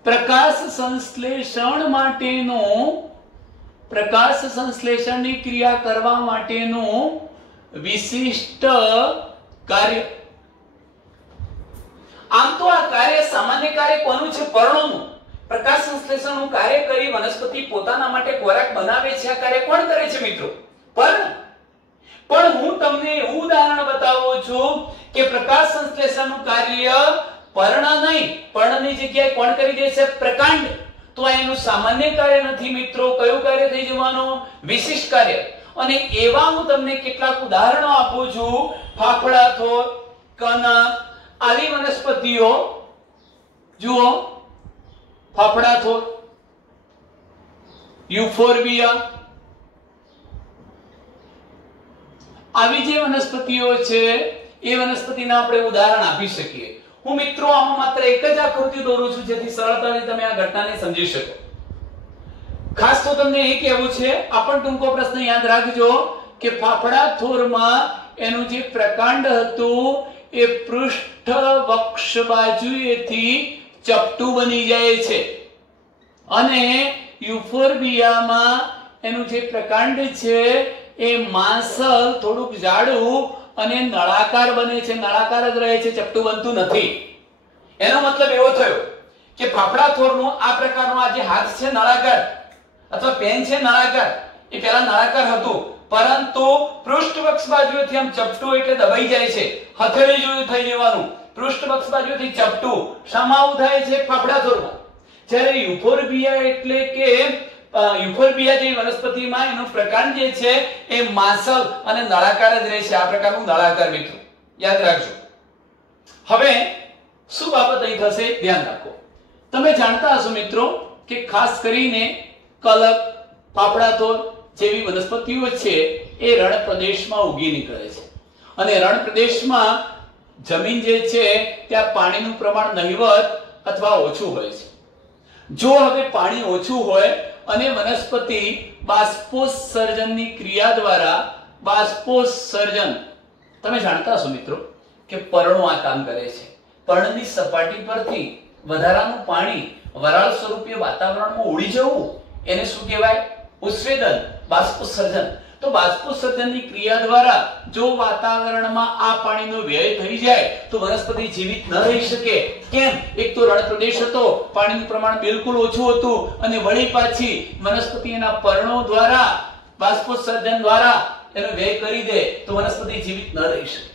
પ્રકાશ સંશ્લેષણ માટેનું, પ્રકાશ સંશ્લેષણની ક્રિયા કરવા માટેનું વિશિષ્ટ કાર્ય. આમ તો આ કાર્ય સામાન્ય કાર્ય કોનું છે? પર્ણોનું. પ્રકાશ સંશ્લેષણનું કાર્ય કરી વનસ્પતિ પોતાના માટે ખોરાક બનાવે છે. આ કાર્ય કોણ કરે છે મિત્રો? પર્ણ. પણ હું તમને એવું ઉદાહરણ બતાવું છું કે પ્રકાશ સંશ્લેષણનું કાર્ય પર્ણ નહીં, પર્ણની જગ્યાએ કોણ કરી દેશે? પ્રકાંડ. તો એનું સામાન્ય કાર્ય નથી મિત્રો. કયું કાર્ય થઈ જવાનું? વિશિષ્ટ કાર્ય. અને એવા હું તમને કેટલાક ઉદાહરણો આપું છું. ફાફડા થોર, કનક, આવી વનસ્પતિઓ જુઓ. ફાફડા થોર, યુફોર્બિયા, આવી જે વનસ્પતિઓ છે એ વનસ્પતિના આપણે ઉદાહરણ આપી શકીએ. હું મિત્રો આમાં માત્ર એક જ આકૃતિ દોરું છું જેથી સરળતાથી તમે આ ઘટનાને સમજી શકો. ખાસ તો તમને એ કહેવું છે, આ પણ ટૂંકો પ્રશ્ન યાદ રાખજો કે ફાફડા થોરમાં એનું જે પ્રકાંડ હતું એ પૃષ્ઠ વક્ષ બાજુએથી ચપટું બની જાય છે, અને યુફોર્બિયામાં એનું જે પ્રકાંડ છે એ માંસલ થોડુંક જાડું અને નળાકાર બને છે. નળાકાર જ રહે છે, ચપટું બનતું નથી. એનો મતલબ એવો થયો કે ફાફડા થોરનો આ પ્રકારનો આ જે હાથ છે નળાકાર, અથવા પેન છે નળાકાર, એ પહેલા નળાકાર હતું, પરંતુ પૃષ્ઠવક્ષ બાજુએથી આમ ચપટું એટલે દબાઈ જાય છે. હથેળી જેવું થઈ જવાનું. પૃષ્ઠવક્ષ બાજુએથી ચપટું શામાં આવું થાય છે? ફાફડા થોરમાં. જ્યારે યુફોર્બિયા એટલે કે યુફોર્બિયા જેવી વનસ્પતિમાં એનો પ્રકાંડ જે છે એ માંસલ અને નળાકાર જ રહે છે. આ પ્રકારનું નળાકાર મિત્રો યાદ રાખજો. હવે શું બાબત અહીં થશે ધ્યાન રાખો. તમે જાણતા હશો મિત્રો કે ખાસ કરીને કલક, ફાફડાથોર જેવી વનસ્પતિઓ છે એ રણ પ્રદેશમાં ઉગી નીકળે છે, અને રણ પ્રદેશમાં જમીન જે છે ત્યાં પાણીનું પ્રમાણ નહિવત અથવા ઓછું હોય છે. જો હવે પાણી ઓછું હોય અને વનસ્પતિ બાષ્પોત્સર્જનની ક્રિયા દ્વારા બાષ્પોત્સર્જન. તમે જાણતા હશો મિત્રો કે પર્ણો આ કામ કરે છે. પર્ણની સપાટી પરથી વધારાનું પાણી વરાળ સ્વરૂપે વાતાવરણમાં ઉડી જવું એને શું કહેવાય? ઉત્સેદન, બાષ્પોત્સર્જન. તો બાષ્પોત્સર્જનની ક્રિયા દ્વારા જો વાતાવરણમાં આ પાણીનો વ્યય થઈ જાય તો વનસ્પતિ જીવિત ન રહી શકે. કેમ? એક તો રણ પ્રદેશ હતો, પાણીનું પ્રમાણ બિલકુલ ઓછું હતું, અને વળી પાછી વનસ્પતિ એના પર્ણો દ્વારા બાષ્પોત્સર્જન દ્વારા એનો વ્યય કરી દે તો વનસ્પતિ જીવિત ન રહી શકે.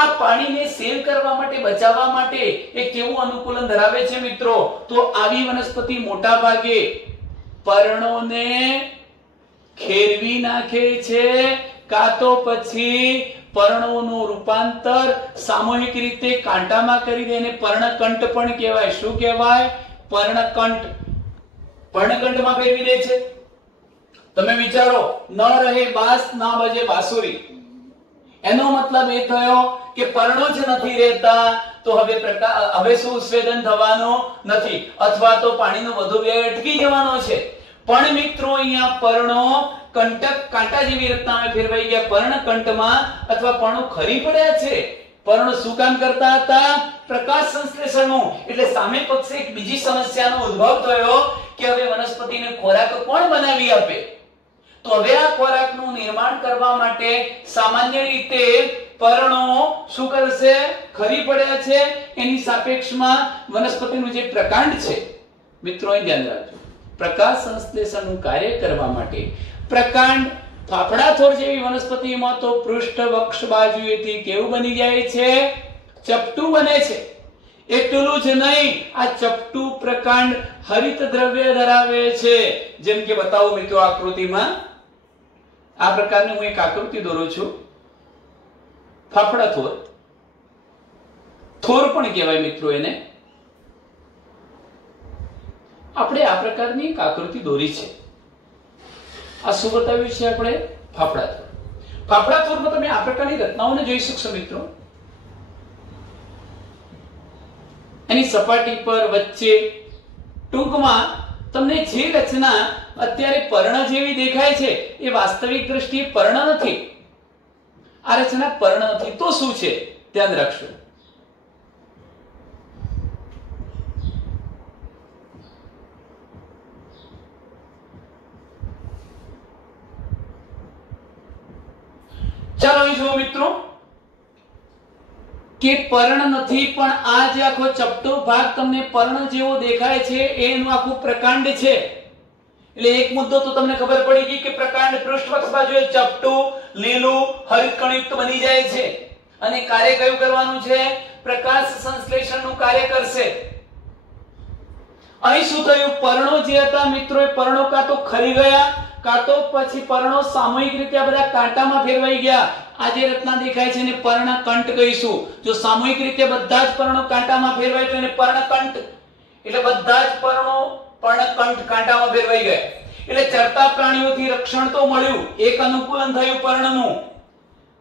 આ પાણીને સેવ કરવા માટે, બચાવવા માટે એક કેવું અનુકૂલન ધરાવે છે મિત્રો? તો આવી વનસ્પતિ મોટા ભાગે પર્ણોને ખેરવી નાખે છે, કાં તો પછી પર્ણોનું રૂપાંતર સામૂહિક રીતે કાંટામાં કરી દે. એને પર્ણકંઠ પણ કહેવાય. શું કહેવાય? પર્ણકંઠ. પર્ણકંઠમાં ફેરવી દે છે. તમે વિચારો, ન રહે બાસ ના બજે બાંસુરી. એનો મતલબ એ થયો કે પર્ણો જ નથી રહેતા તો હવે શું ઉત્સેદન થવાનું નથી, અથવા તો પાણીનો વધુ વ્યય અટકી જવાનો છે. પણ મિત્રો અહીંયા પર્ણો કાંટા જેવી રચનામાં ફેરવાઈ ગયા પર્ણકંઠમાં, અથવા પર્ણો ખરી પડ્યા છે. પર્ણો શું કામ કરતા હતા? પ્રકાશ સંશ્લેષણનું. એટલે સામે પક્ષે એક બીજી સમસ્યાનો ઉદ્ભવ થયો કે હવે વનસ્પતિને ખોરાક કોણ બનાવી આપે? તો હવે આ ખોરાકનું નિર્માણ કરવા માટે સામાન્ય રીતે પર્ણો શું કરશે? ખરી પડ્યા છે. એની સાપેક્ષમાં વનસ્પતિનું જે પ્રકાંડ છે મિત્રો, અહીં ધ્યાન રાખજો, પ્રકાશ સંશ્લેષણનું કાર્ય કરવા માટે પ્રકાંડ ફાફડા છોડ જેવી વનસ્પતિમાં તો પૃષ્ઠ વક્ષ બાજુએથી કેવું બની જાય છે? ચપટું બને છે. એટલું જ નહીં, આ ચપટું પ્રકાંડ હરિત દ્રવ્ય ધરાવે છે. જેમ કે બતાવો મિત્રો આકૃતિમાં. આ પ્રકારની હું એક આકૃતિ દોરું છું. ફાફડા થોર, થોર પણ કહેવાય મિત્રો એને. આપણે આ પ્રકારની એક આકૃતિ દોરી છે. આ શું બતાવ્યું છે આપણે? ફાફડા થોર. ફાફડા થોરમાં તમે આ પ્રકારની રચનાઓને જોઈ શકશો મિત્રો. એની સપાટી પર વચ્ચે ટૂંકમાં તમને જે રચના અત્યારે પર્ણ જેવી દેખાય છે એ વાસ્તવિક દ્રષ્ટિએ પર્ણ નથી. આ રચના પર્ણ નથી. તો શું છે? ધ્યાન રાખશો. ચાલો અહીં જુઓ મિત્રો કે પર્ણ નથી, પણ આ જે આખો ચપટો ભાગ તમને પર્ણ જેવો દેખાય છે એનું આખું પ્રકાંડ છે. એટલે એક મુદ્દો તો તમને ખબર પડી ગઈ કે પ્રકાંડ પૃષ્ઠવક્ષ બાજુએ ચપટું, લીલું, હરિતકણયુક્ત બની જાય છે. અને કાર્ય કયું કરવાનું છે? પ્રકાશ સંશ્લેષણનું કાર્ય કરશે. અહીં શું થયું? પર્ણો જે હતા મિત્રો, એ પર્ણો કાં તો ખરી ગયા, કાં તો પછી પર્ણો સામૂહિક રીતે આ બધા કાંટામાં ફેરવાઈ ગયા. આ જે રચના દેખાય છે એને પર્ણકંઠ કહીશું. જો સામૂહિક રીતે બધા જ પર્ણો કાંટામાં ફેરવાય તો એને પર્ણકંઠ. એટલે બધા જ પર્ણો પર્ણકંઠ કાંટામાં ફેરવાઈ ગયા. એટલે ચરતા પ્રાણીઓથી રક્ષણ તો મળ્યું, એક અનુકૂલન થયું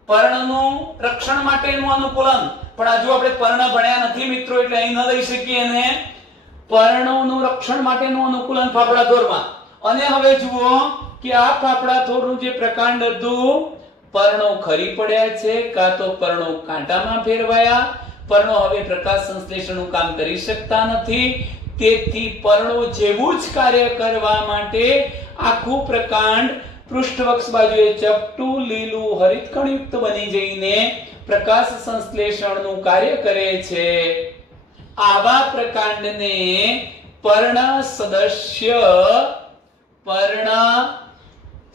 પર્ણનું રક્ષણ માટેનું અનુકૂલન. પણ હજુ આપણે પર્ણ ભણ્યા નથી મિત્રો, એટલે અહીં ન લઈ શકીએ એને. પર્ણોનું રક્ષણ માટેનું અનુકૂલન ફાફડા થોરમાં. અને હવે જુઓ કે આ ફાફડા થોરનું જે પ્રકાંડ હતું, પર્ણો ખરી પડ્યા છે, કાં તો પર્ણો કાંટામાં ફેરવાયા. પર્ણો હવે પ્રકાશ સંશ્લેષણનું કામ કરી શકતા નથી. તેથી પર્ણો જેવું જ કાર્ય કરવા માટે આખું પ્રકાંડ પૃષ્ઠવક્ષ બાજુએ ચપટું, લીલું, હરિતકણયુક્ત બની જઈને પ્રકાશ સંશ્લેષણનું કાર્ય કરે છે. આવા પ્રકાંડને પર્ણ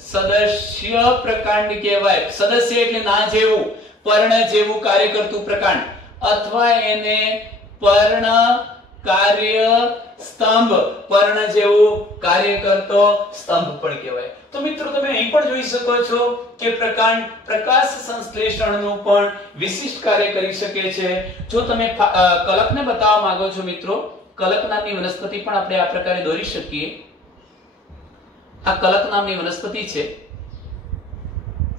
સદસ્ય પ્રકાંડ કહેવાય. સદસ્ય એટલે ના જેવું, પર્ણ જેવું કાર્ય કરતું પ્રકાંડ, અથવા એને પર્ણ કાર્ય સ્તંભ, પર્ણ જેવું કાર્ય કરતો સ્તંભ પણ કહેવાય. તો મિત્રો તમે અહીં પણ જોઈ શકો છો કે પ્રકાંડ પ્રકાશ સંશ્લેષણનું પણ વિશિષ્ટ કાર્ય કરી શકે છે. જો તમે કલકને બતાવવા માંગો છો મિત્રો, કલક નામની વનસ્પતિ પણ આપણે આ પ્રકારે દોરી શકીએ. આ કલક નામની વનસ્પતિ છે,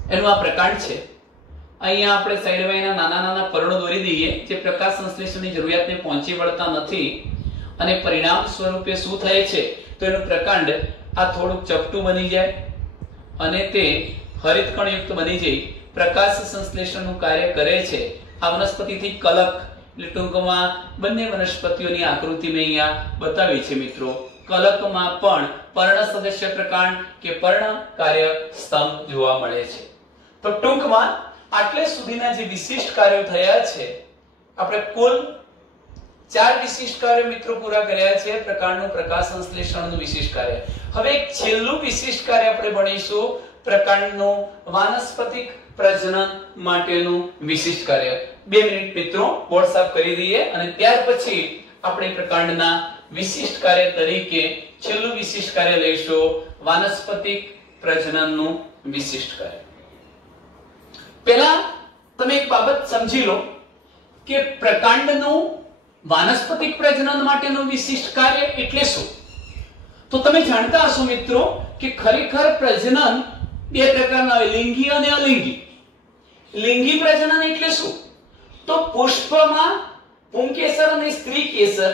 એનું આ પ્રકાંડ છે. અહીંયા આપણે સાઈડમાં એના નાના નાના પર્ણો દોરી દઈએ જે પ્રકાશ સંશ્લેષણની જરૂરિયાતને પહોંચી વળતા નથી, અને પરિણામ સ્વરૂપે શું થાય છે? તો એનું પ્રકાંડ આ થોડુંક ચપટું બની જાય અને તે હરિતકણયુક્ત બની જઈ પ્રકાશ સંશ્લેષણનું કાર્ય કરે છે. આ વનસ્પતિથી કલક એટલે ટૂંકમાં બંને વનસ્પતિઓની આકૃતિ મેં અહીંયા બતાવી છે મિત્રો. કલકમાં પણ પર્ણ સદસ્ય પ્રકાંડ કે પર્ણ કાર્ય સ્તંભ જોવા મળે છે. તો ટૂંકમાં આટલે સુધીના જે વિશિષ્ટ કાર્યો થયા છે, આપણે કુલ 4 વિશિષ્ટ કાર્ય મિત્રો પૂરા કર્યા છે. પ્રકાંડનું પ્રકાશ સંશ્લેષણનું વિશિષ્ટ કાર્ય. હવે એક છેલ્લું વિશિષ્ટ કાર્ય આપણે ભણીશું, પ્રકાંડનું વાનસ્પતિક પ્રજનન માટેનું વિશિષ્ટ કાર્ય. 2 મિનિટ મિત્રો બોર્ડ સાફ કરી દઈએ અને ત્યાર પછી આપણે પ્રકાંડના વિશિષ્ટ કાર્ય તરીકે છેલ્લું વિશિષ્ટ કાર્ય લઈશું, વાનસ્પતિક પ્રજનનનું વિશિષ્ટ કાર્ય. પહેલા તમે એક બાબત સમજી લો કે પ્રકાંડનું વાનસ્પતિક પ્રજનન માટેનું વિશિષ્ટ કાર્ય એટલે શું? તો તમે જાણતા હશો મિત્રો કે ખરેખર પ્રજનન 2 પ્રકારના હોય, લિંગી અને અલિંગી. લિંગી પ્રજનન એટલે શું? તો પુષ્પમાં પુંકેસર અને સ્ત્રી કેસર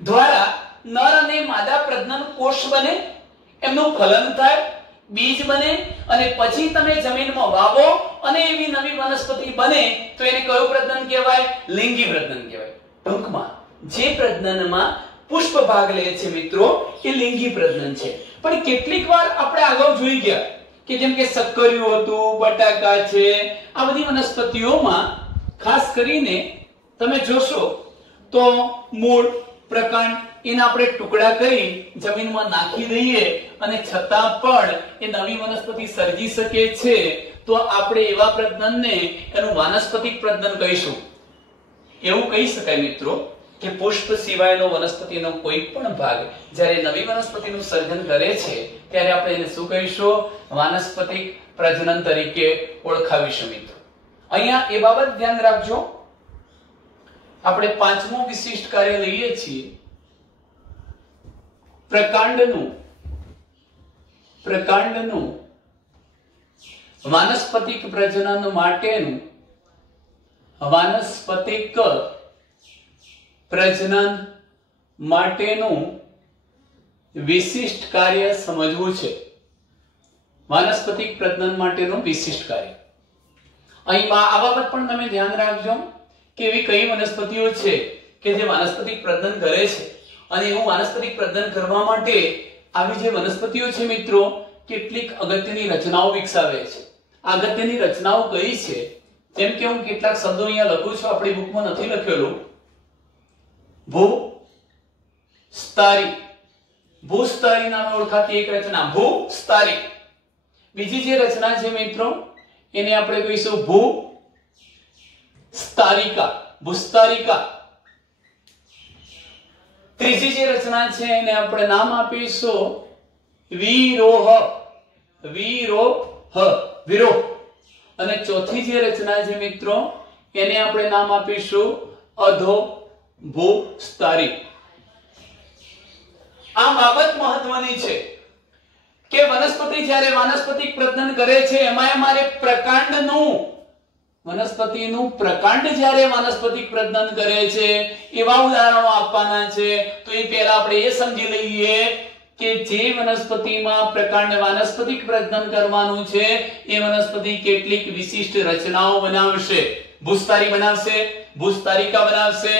દ્વારા નર અને માદા પ્રજનન કોષ બને, એમનું ફલન થાય, બીજ બને અને પછી તમે જમીનમાં વાવો અને એવી નવી વનસ્પતિ બને તો એને કયું પ્રજનન કહેવાય? લિંગી પ્રજનન કહેવાય. ટૂંકમાં જે પ્રજનનમાં પુષ્પ ભાગ લે છે મિત્રો એ લિંગી પ્રજનન છે. પણ કેટલીક વાર આપણે આગળ જોઈ ગયા કે જેમ કે શક્કરિયું હતું, બટાકા છે, આ બધી વનસ્પતિઓમાં ખાસ કરીને તમે જોશો તો મૂળ પ્રકાંડ એના આપણે ટુકડા કરી જમીનમાં નાખી દઈએ અને છતાં પણ એ નવી વનસ્પતિ સર્જી શકે છે, તો આપણે એવા પ્રજનનને એનું વાનસ્પતિક પ્રજનન કહીશું. એવું કહી શકાય મિત્રો કે પુષ્પ સિવાયનો વનસ્પતિનો કોઈ પણ ભાગ જ્યારે નવી વનસ્પતિનું સર્જન કરે છે ત્યારે આપણે એને શું કહીશું? વાનસ્પતિક પ્રજનન તરીકે ઓળખાવીશું મિત્રો. અહીંયા એ બાબત ધ્યાન રાખજો. આપણે 5મું વિશિષ્ટ કાર્ય લઈએ છીએ, પ્રકાંડનું વાનસ્પતિક પ્રજનન માટેનું વાનસ્પતિક પ્રજનન માટેનું વિશિષ્ટ કાર્ય સમજવું છે. વાનસ્પતિક પ્રજનન માટેનું વિશિષ્ટ કાર્ય. અહીં આ બાબત પણ તમે ધ્યાન રાખજો કે એવી કઈ વનસ્પતિઓ છે કે જે વાનસ્પતિક પ્રજનન કરે છે અને એવું વાનસ્પતિક પ્રજનન કરવા માટે આવી જે વનસ્પતિઓ છે મિત્રો કેટલીક અગત્યની રચનાઓ વિકસાવે છે. આ અગત્યની રચનાઓ કઈ છે? જેમ કે હું કેટલાક શબ્દો અહીંયા લખું છું, આપણી બુકમાં નથી લખેલું. ભૂસ્તરી નામે ઓળખાતી એક રચના ભૂસ્તરી. બીજી જે રચના છે મિત્રો એને આપણે કહીશું ભૂસ્તારિકા. ત્રીજી જે રચના છે એને આપણે નામ આપીશું વિરોહ. અને ચોથી જે રચના છે મિત્રો એને આપણે નામ આપીશું અધોભૂસ્તારી. આ બાબત મહત્વની છે કે વનસ્પતિ જ્યારે વાનસ્પતિક પ્રજનન કરે છે એમાં અમારે વનસ્પતિનું પ્રકાંડ જ્યારે વાનસ્પતિક પ્રજનન કરે છે એવા ઉદાહરણો આપવાના છે. તો એ પહેલા આપણે એ સમજી લઈએ કે જે વનસ્પતિમાં પ્રકાંડ વાનસ્પતિક પ્રજનન કરવાનું છે એ વનસ્પતિ કેટલીક વિશિષ્ટ રચનાઓ બનાવશે. ભૂસ્તારી બનાવશે, ભૂસ્તારિકા બનાવશે,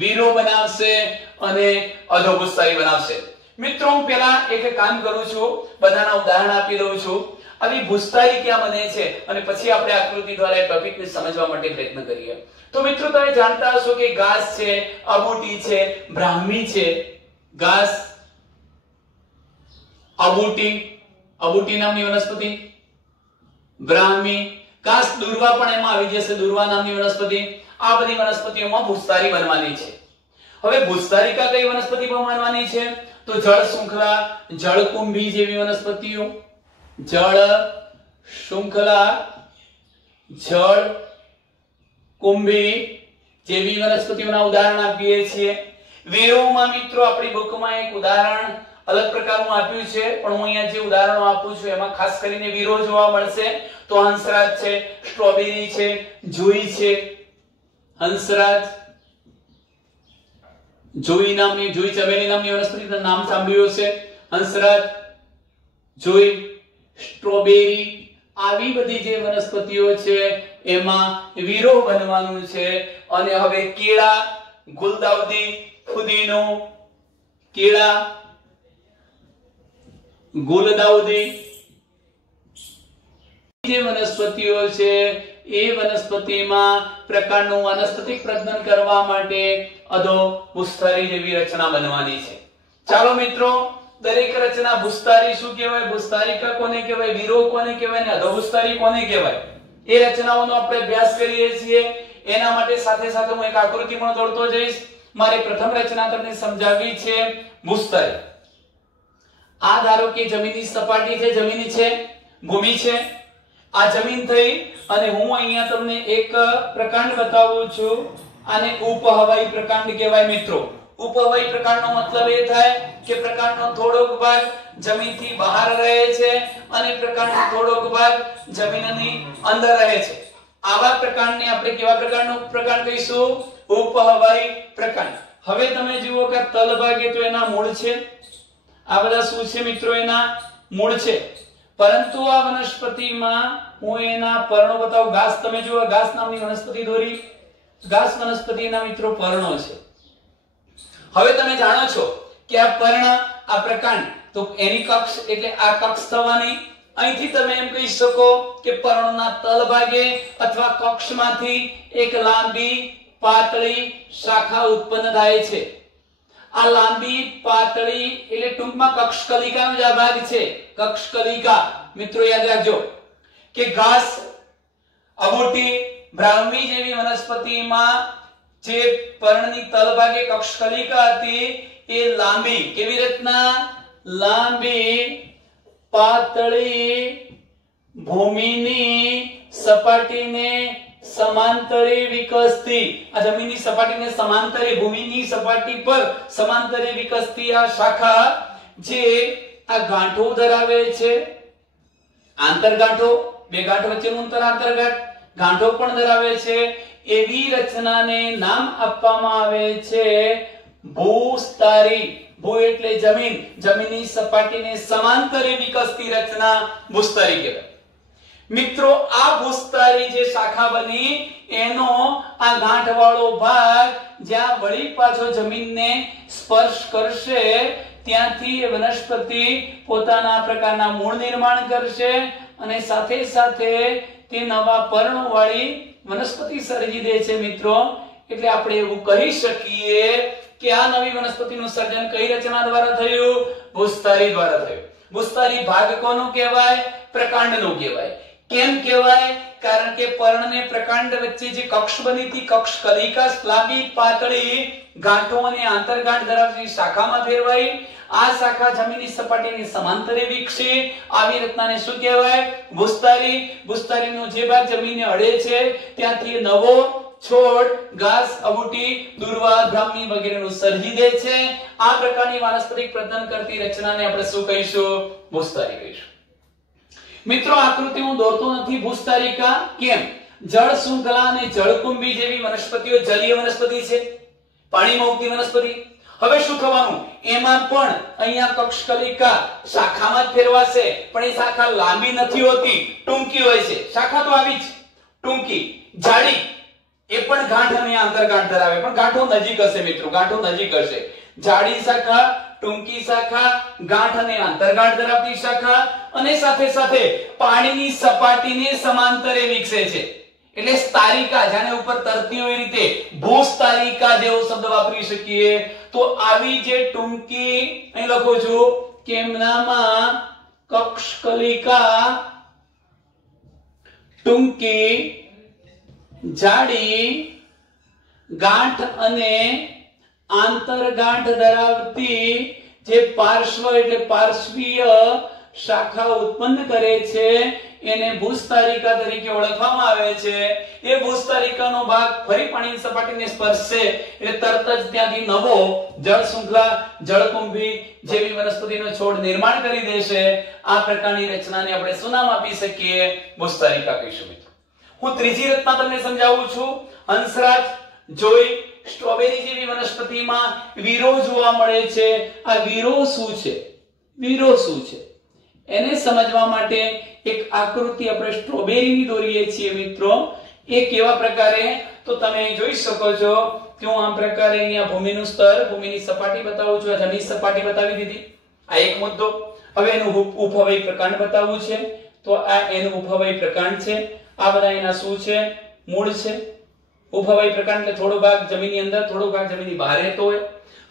વિરો બનાવશે અને અધોભૂસ્તારી બનાવશે. મિત્રો હું પહેલા એક કામ કરું છું, બધાના ઉદાહરણ આપી દઉં છું. આવી ભૂસ્તારી ક્યાં બને છે અને પછી આપણે આકૃતિ દ્વારા એ ટોપિકને સમજવા માટે પ્રયત્ન કરીએ. તો મિત્રો તમે જાણતા હશો કે ઘાસ છે, અબૂટી છે, બ્રાહ્મી છે. ઘાસ, અબૂટી નામની વનસ્પતિ, બ્રાહ્મી, ઘાસ દુર્વા પણ એમાં આવી જશે, દુર્વા નામની વનસ્પતિ. આ બધી વનસ્પતિઓમાં ભૂસ્તારી બનવાની છે. હવે ભૂસ્તારિકા કઈ વનસ્પતિ બનવાની છે? તો જળ શૃંખલા, જળકુંભી જેવી વનસ્પતિઓ, જળ શૃંખલા, જળ કુંભી જેવી વનસ્પતિઓના ઉદાહરણ આપીએ છીએ. વેરોમાં મિત્રો આપણી બુકમાં એક ઉદાહરણ અલગ પ્રકારનું આપ્યું છે, પણ હું અહીંયા જે ઉદાહરણો આપું છું એમાં ખાસ કરીને વીરો જોવા મળશે. તો હંસરાજ છે, સ્ટ્રોબેરી છે, જુઈ છે, હંસરાજ, જુઈ ચમેલી નામની વનસ્પતિનું નામ સાંભળ્યું હશે. હંસરાજ, જુઈ, સ્ટ્રોબેરી આવી બધી જે વનસ્પતિઓ છે એમાં વિરોહ બનવાનું છે. અને હવે કેળા, ગુલદાઉદી, ફુદીનો, કેળા, ગુલદાઉદી જે વનસ્પતિઓ છે એ વનસ્પતિમાં પ્રકાંડનું વાનસ્પતિક પ્રજનન કરવા માટે અધો ભૂસ્તરી જેવી રચના બનવાની છે. ચાલો મિત્રો, દરેક રચના ભૂસ્તરી શું કહેવાય, ભૂસ્તરિકા કોને કહેવાય, વિરોહ કોને કહેવાય ને અધો ભૂસ્તરી કોને કહેવાય એ રચનાઓનો આપણે અભ્યાસ કરીએ છીએ. એના માટે સાથે સાથે હું એક આકૃતિ પણ દોરતો જઈશ. મારી પ્રથમ રચના તમને સમજાવવી છે ભૂસ્તરી. આ ધારો કે જમીનની સપાટી છે, જમીન છે, ભૂમિ છે. આ જમીન થઈ અને હું અહીંયા તમને એક પ્રકાંડ બતાવું છું. આને ઉપહવાઈ પ્રકાંડ કહેવાય મિત્રો. ઉપહવાઈ પ્રકાંડનો મતલબ એ થાય કે પ્રકાંડનો થોડોક ભાગ જમીનથી બહાર રહે છે અને પ્રકાંડનો થોડોક ભાગ જમીનની અંદર રહે છે. આવા પ્રકાંડને આપણે કેવા પ્રકારનો પ્રકાંડ કહીશું? ઉપહવાઈ પ્રકાંડ. હવે તમે જુઓ કે તલ ભાગે તો એના મૂળ છે. આ બધા શું છે મિત્રો? એના મૂળ છે. પરંતુ આ વનસ્પતિમાં હું એના પર્ણો બતાવું. ઘાસ, તમે જુઓ ઘાસ નામની વનસ્પતિ દોરી. ઘાસ વનસ્પતિના મિત્રો પર્ણો છે. હવે તમે જાણો છો કે આ પર્ણ, આ પ્રકાંડ, તો એની કક્ષ એટલે આ કક્ષ થવાની. અહીંથી તમે એમ કહી શકો કે પર્ણના તલ ભાગે અથવા કક્ષમાંથી એક લાંબી પાતળી શાખા ઉત્પન્ન થાય છે. આ લાંબી પાતળી એટલે ટૂંકમાં કક્ષકલિકાનો જ ભાગ છે. કક્ષકલિકા મિત્રો યાદ રાખજો કે ઘાસ, અબોટી, બ્રાહ્મી જેવી વનસ્પતિમાં જે પર્ણની તલભાગે કક્ષકલિકા હતી એ લાંબી, કેવી રચના? લાંબી પાતળી ભૂમિની સપાટીને સમાંતરે વિકસતી, આ જમીનની સપાટીને સમાંતરે, ભૂમિની સપાટી પર સમાંતરે વિકસતી આ શાખા જે આ ગાંઠો ધરાવે છે, આંતરગાંઠો, બે ગાંઠો વચ્ચેનું અંતર આંતરગાંઠ, ગાંઠો પણ ધરાવે છે. એવી રચનાને નામ આપવામાં આવે છે ભૂસ્તરી. ભૂ એટલે જમીન, જમીનની સપાટીને સમાંતરે વિકસતી રચના ભૂસ્તરી કહેવાય. મિત્રો આ ભૂસ્તરી જે શાખા બની એનો આ ગાંઠવાળો ભાગ જ્યાં વળી પાછો જમીનને સ્પર્શ કરશે ત્યાંથી વનસ્પતિ પોતાના પ્રકારના મૂળ નિર્માણ કરશે અને સાથે સાથે તે નવા પર્ણો વાળી વનસ્પતિ સર્જી દે છે મિત્રો. એટલે આપણે એવું કહી શકીએ કે આ નવી વનસ્પતિનું સર્જન કઈ રચના દ્વારા થયું? ભૂસ્તરી દ્વારા થયું. ભૂસ્તરી ભાગ કોનો કહેવાય? પ્રકાંડનો કહેવાય. કેમ કહેવાય? કારણ કે પર્ણને પ્રકાંડ વચ્ચે જે કક્ષ બની હતી, કક્ષ કલિકા લાંબી પાતળી ગાંઠો અને આંતરગાંઠ ધરાવતી શાખામાં ફેરવાઈ. આ શાખા જમીનની સપાટીની સમાંતરે વિકસી. આવી રચનાને શું કહેવાય? ભૂસ્તરી. ભૂસ્તરીનો જે ભાગ જમીનને અડે છે ત્યાંથી નવો છોડ, ઘાસ, અબૂટી, દુર્વા, બ્રાહ્મી વગેરેનું સર્જી દે છે. આ પ્રકારની વાનસ્પતિક પ્રજનન કરતી રચનાને આપણે શું કહીશું? ભૂસ્તરી કહીશું. મિત્રો આકૃતિ હું દોરતો નથી. ભૂસ્તરિકા કેમ? જળ શૃંખલા અને જળકુંભી જેવી વનસ્પતિઓ જલીય વનસ્પતિ છે, પાણીમાં ઉગતી વનસ્પતિ. હવે શું થવાનું? એમાં પણ અહીંયા કક્ષકલિકા શાખામાં જ ફેરવાશે, પણ એ શાખા લાંબી નથી હોતી, ટૂંકી હોય છે. શાખા તો આવી જ ટૂંકી, જાડી, એ પણ ગાંઠ અને આંતરગાંઠ ધરાવે, પણ ગાંઠો નજીક હશે મિત્રો, ગાંઠો નજીક હશે. જાડી શાખા, ટૂંકી શાખા, ગાંઠ અને આંતરગાંઠ ધરાવતી શાખા, અને સાથે સાથે પાણીની સપાટીને સમાંતરે વિકસે છે. એટલે સ્તારિકા, જાણે ઉપર તરતી હોય રીતે ભૂસ્તરિકા જેવો શબ્દ વાપરી શકીએ. તો આવી જે ટૂંકી, અહીં લખો છું કે એમનામાં કક્ષકલિકા, ટૂંકી, જાડી, ગાંઠ અને આંતરગાંઠ ધરાવતી જે પાર્શ્વ એટલે પાર્શ્વીય શાખા ઉત્પન્ન કરે છે એને ભૂસ્તરિકા તરીકે ઓળખવામાં આવે છે. એ ભૂસ્તરિકાનો ભાગ ફરી પાણીની સપાટીને સ્પર્શશે એટલે તરત જ ત્યાંથી નવો જળ શૃંખલા, જળકુંભી જેવી વનસ્પતિનો છોડ નિર્માણ કરી દેશે. આ પ્રકારની રચનાને આપણે શું નામ આપી શકીએ? ભૂસ્તરિકા કહીશું મિત્રો. હું ત્રીજી રચના તમને સમજાવું છું. હંસરાજ, જોઈ, સ્ટ્રોબેરી જેવી વનસ્પતિમાં વિરોહ જોવા મળે છે. આ વિરોહ શું છે? વિરોહ શું છે એને સમજવા માટે એક આકૃતિ આપણે સ્ટ્રોબેરીની દોરીએ છીએ મિત્રો, એ કેવા પ્રકારે, તો તમે જોઈ શકો છો કે હું આ પ્રકારે અહીંયા ભૂમિનું સ્તર, ભૂમિની સપાટી બતાવું છું, જમીન સપાટી બતાવી દીધી, આ એક મુદ્દો. હવે એનું ઉપવલય પ્રકાંડ બતાવવું છે, તો આ એનું ઉપવલય પ્રકાંડ છે, આ બધા એના શું છે, મૂળ છે. ઉપવલય પ્રકાંડ એટલે થોડો ભાગ જમીનની અંદર, થોડો ભાગ જમીનની બહાર રહેતો હોય.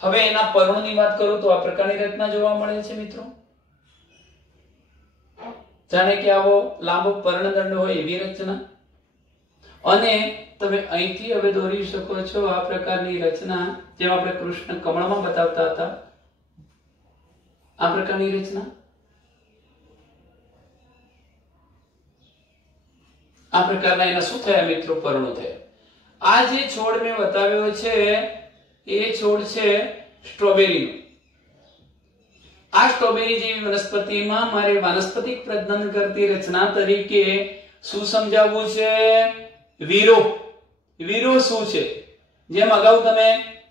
હવે એના પર્ણોની વાત કરું તો આ પ્રકારની રચના જોવા મળે છે મિત્રો, જાણે કે આવો લાંબો પર્ણદંડ હોય એવી રચના. અને તમે અહીંથી હવે દોરી શકો છો આ પ્રકારની રચના, જેમ આપણે કૃષ્ણ કમળમાં બતાવતા હતા, આ પ્રકારની રચના. આ પ્રકારના એના શું થયા મિત્રો, પર્ણો થયા. આ જે છોડ મેં બતાવ્યો છે એ છોડ છે સ્ટ્રોબેરીનો. આ સ્ટ્રોબેરી જેવી વનસ્પતિમાં મારે વાનસ્પતિક પ્રજનન કરતી રચના તરીકે શું સમજાવવું છે, વીરો. વીરો શું છે, જેમ અગાઉ તમે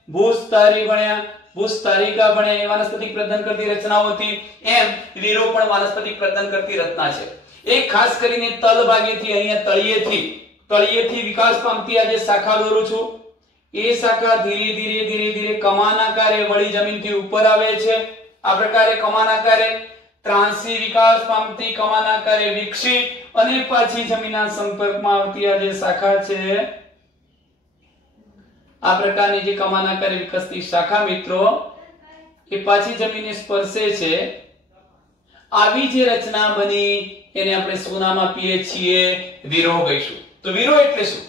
ભૂસ્તરી ભણ્યા, ભૂસ્તરિકા ભણ્યા, એ વાનસ્પતિક પ્રજનન કરતી રચનાઓ હતી, એમ વીરો પણ વાનસ્પતિક પ્રજનન કરતી રચના છે. એક ખાસ કરીને તલ ભાગેથી, અહીંયા તળિયેથી વિકાસ પામતી આ જે શાખા દોરું છું, એ શાખા ધીરે ધીરે ધીરે ધીરે કમાન આકારે વળી જમીનથી ઉપર આવે છે. આ પ્રકારે કમાન આકારે ત્રાંસી વિકાસ પામતી, કમાન આકારે વિકસી અને પાછી જમીનના સંપર્કમાં આવતી આ જે શાખા છે, આ પ્રકારની જે કમાન આકારે વિકસતી શાખા મિત્રો, એ પાછી જમીનને સ્પર્શે છે. આવી જે રચના બની એને આપણે શું નામ આપીએ છીએ, વીરો કહીશું. તો વીરો એટલે શું?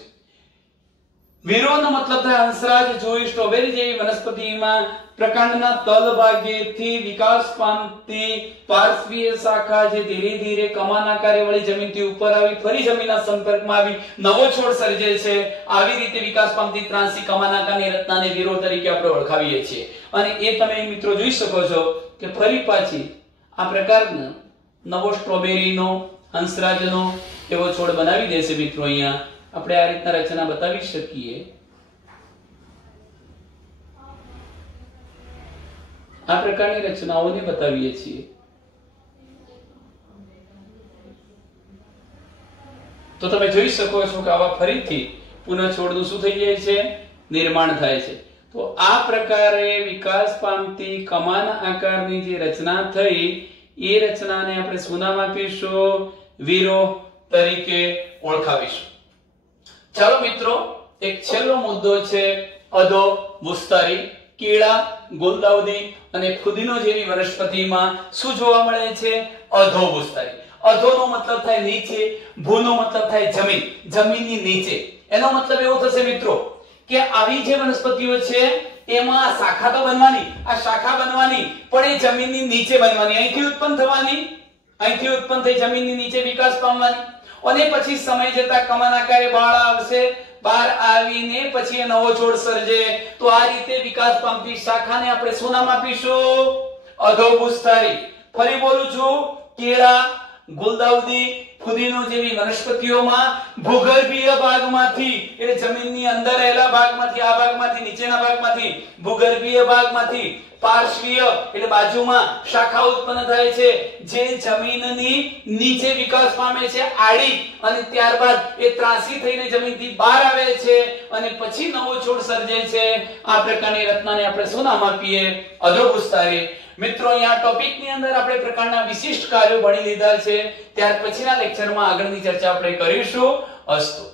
વીરોનો મતલબ થાય હંસરાજ જોઈ સ્ટ્રોબેરી જેવી વનસ્પતિમાં પ્રકાંડના તલ ભાગેથી વિકાસ પામતી પાર્શ્વીય શાખા જે ધીરે ધીરે કમાન આકારે વળી જમીનથી ઉપર આવી ફરી જમીનના સંપર્કમાં આવી નવો છોડ સર્જે છે. આવી રીતે વિકાસ પામતી ત્રાંસી કમાન આકારની રચનાને વીરો તરીકે આપણે ઓળખાવીએ છીએ. અને એ તમે મિત્રો જોઈ શકો છો કે ફરી પાછી આ પ્રકારનો નવો સ્ટ્રોબેરીનો, હંસરાજનો એવો છોડ બનાવી દેશે મિત્રો. અહીંયા આપણે આ રીતના રચના બતાવી શકીએ. આ પ્રકારની રચનાઓને બતાવીએ છીએ. તો તમે જોઈ શકો છો કે આવા ફરીથી પુનઃ છોડનું શું થઈ જાય છે, નિર્માણ થાય છે. તો આ પ્રકારે વિકાસ પામતી કમાન આકારની જે રચના થઈ, એ રચનાને આપણે શું નામ આપીશું, વીરો તરીકે ઓળખાવીશું. ચાલો મિત્રો, એક છેલ્લો મુદ્દો છે અધો ભૂસ્તરી. કેળા, ગુલદાઉદી અને ફુદીનો જેવી વનસ્પતિમાં શું જોવા મળે છે, અધો ભૂસ્તરી. અધોનો મતલબ થાય નીચે, ભૂનો મતલબ થાય જમીન, જમીનની નીચે. એનો મતલબ એવો થશે મિત્રો કે આવી જે વનસ્પતિઓ છે એમાં શાખા તો બનવાની, આ શાખા બનવાની પણ એ જમીનની નીચે બનવાની, અહીંથી ઉત્પન્ન થવાની, અહીંથી ઉત્પન્ન થઈ જમીનની નીચે વિકાસ પામવાની અને પછી સમય જતા કમાન આકારે બહાર આવશે. બહાર આવીને પછી નવો છોડ સર્જે. તો આ રીતે વિકાસ પામતી શાખાને આપણે શું નામ આપીશું, અધોભૂસ્તરી. ફરી બોલું છું, કેળા, ગુલદાઉદી, ફુદીનો જેવી વનસ્પતિઓમાં ભૂગર્ભીય ભાગમાંથી એટલે જમીનની અંદર રહેલા ભાગમાંથી, આ ભાગમાંથી, નીચેના ભાગમાંથી, ભૂગર્ભીય ભાગમાંથી પાર્શ્વીય એટલે બાજુમાં શાખા ઉત્પન્ન થાય છે જે જમીનની નીચે વિકાસ પામે છે આડી, અને ત્યારબાદ એ ત્રાંસી થઈને જમીનથી બહાર આવે છે અને પછી નવો છોડ સર્જે છે. આ પ્રકારની રચનાને આપણે શું નામ આપીએ, અધોભૂસ્તરી. મિત્રો, અહીંયા ટોપિકની અંદર આપણે પ્રકારના વિશિષ્ટ કાર્યો ભણી લીધા છે. ત્યાર પછીના લેક્ચરમાં આગળની ચર્ચા આપણે કરીશું. અસ્તુ.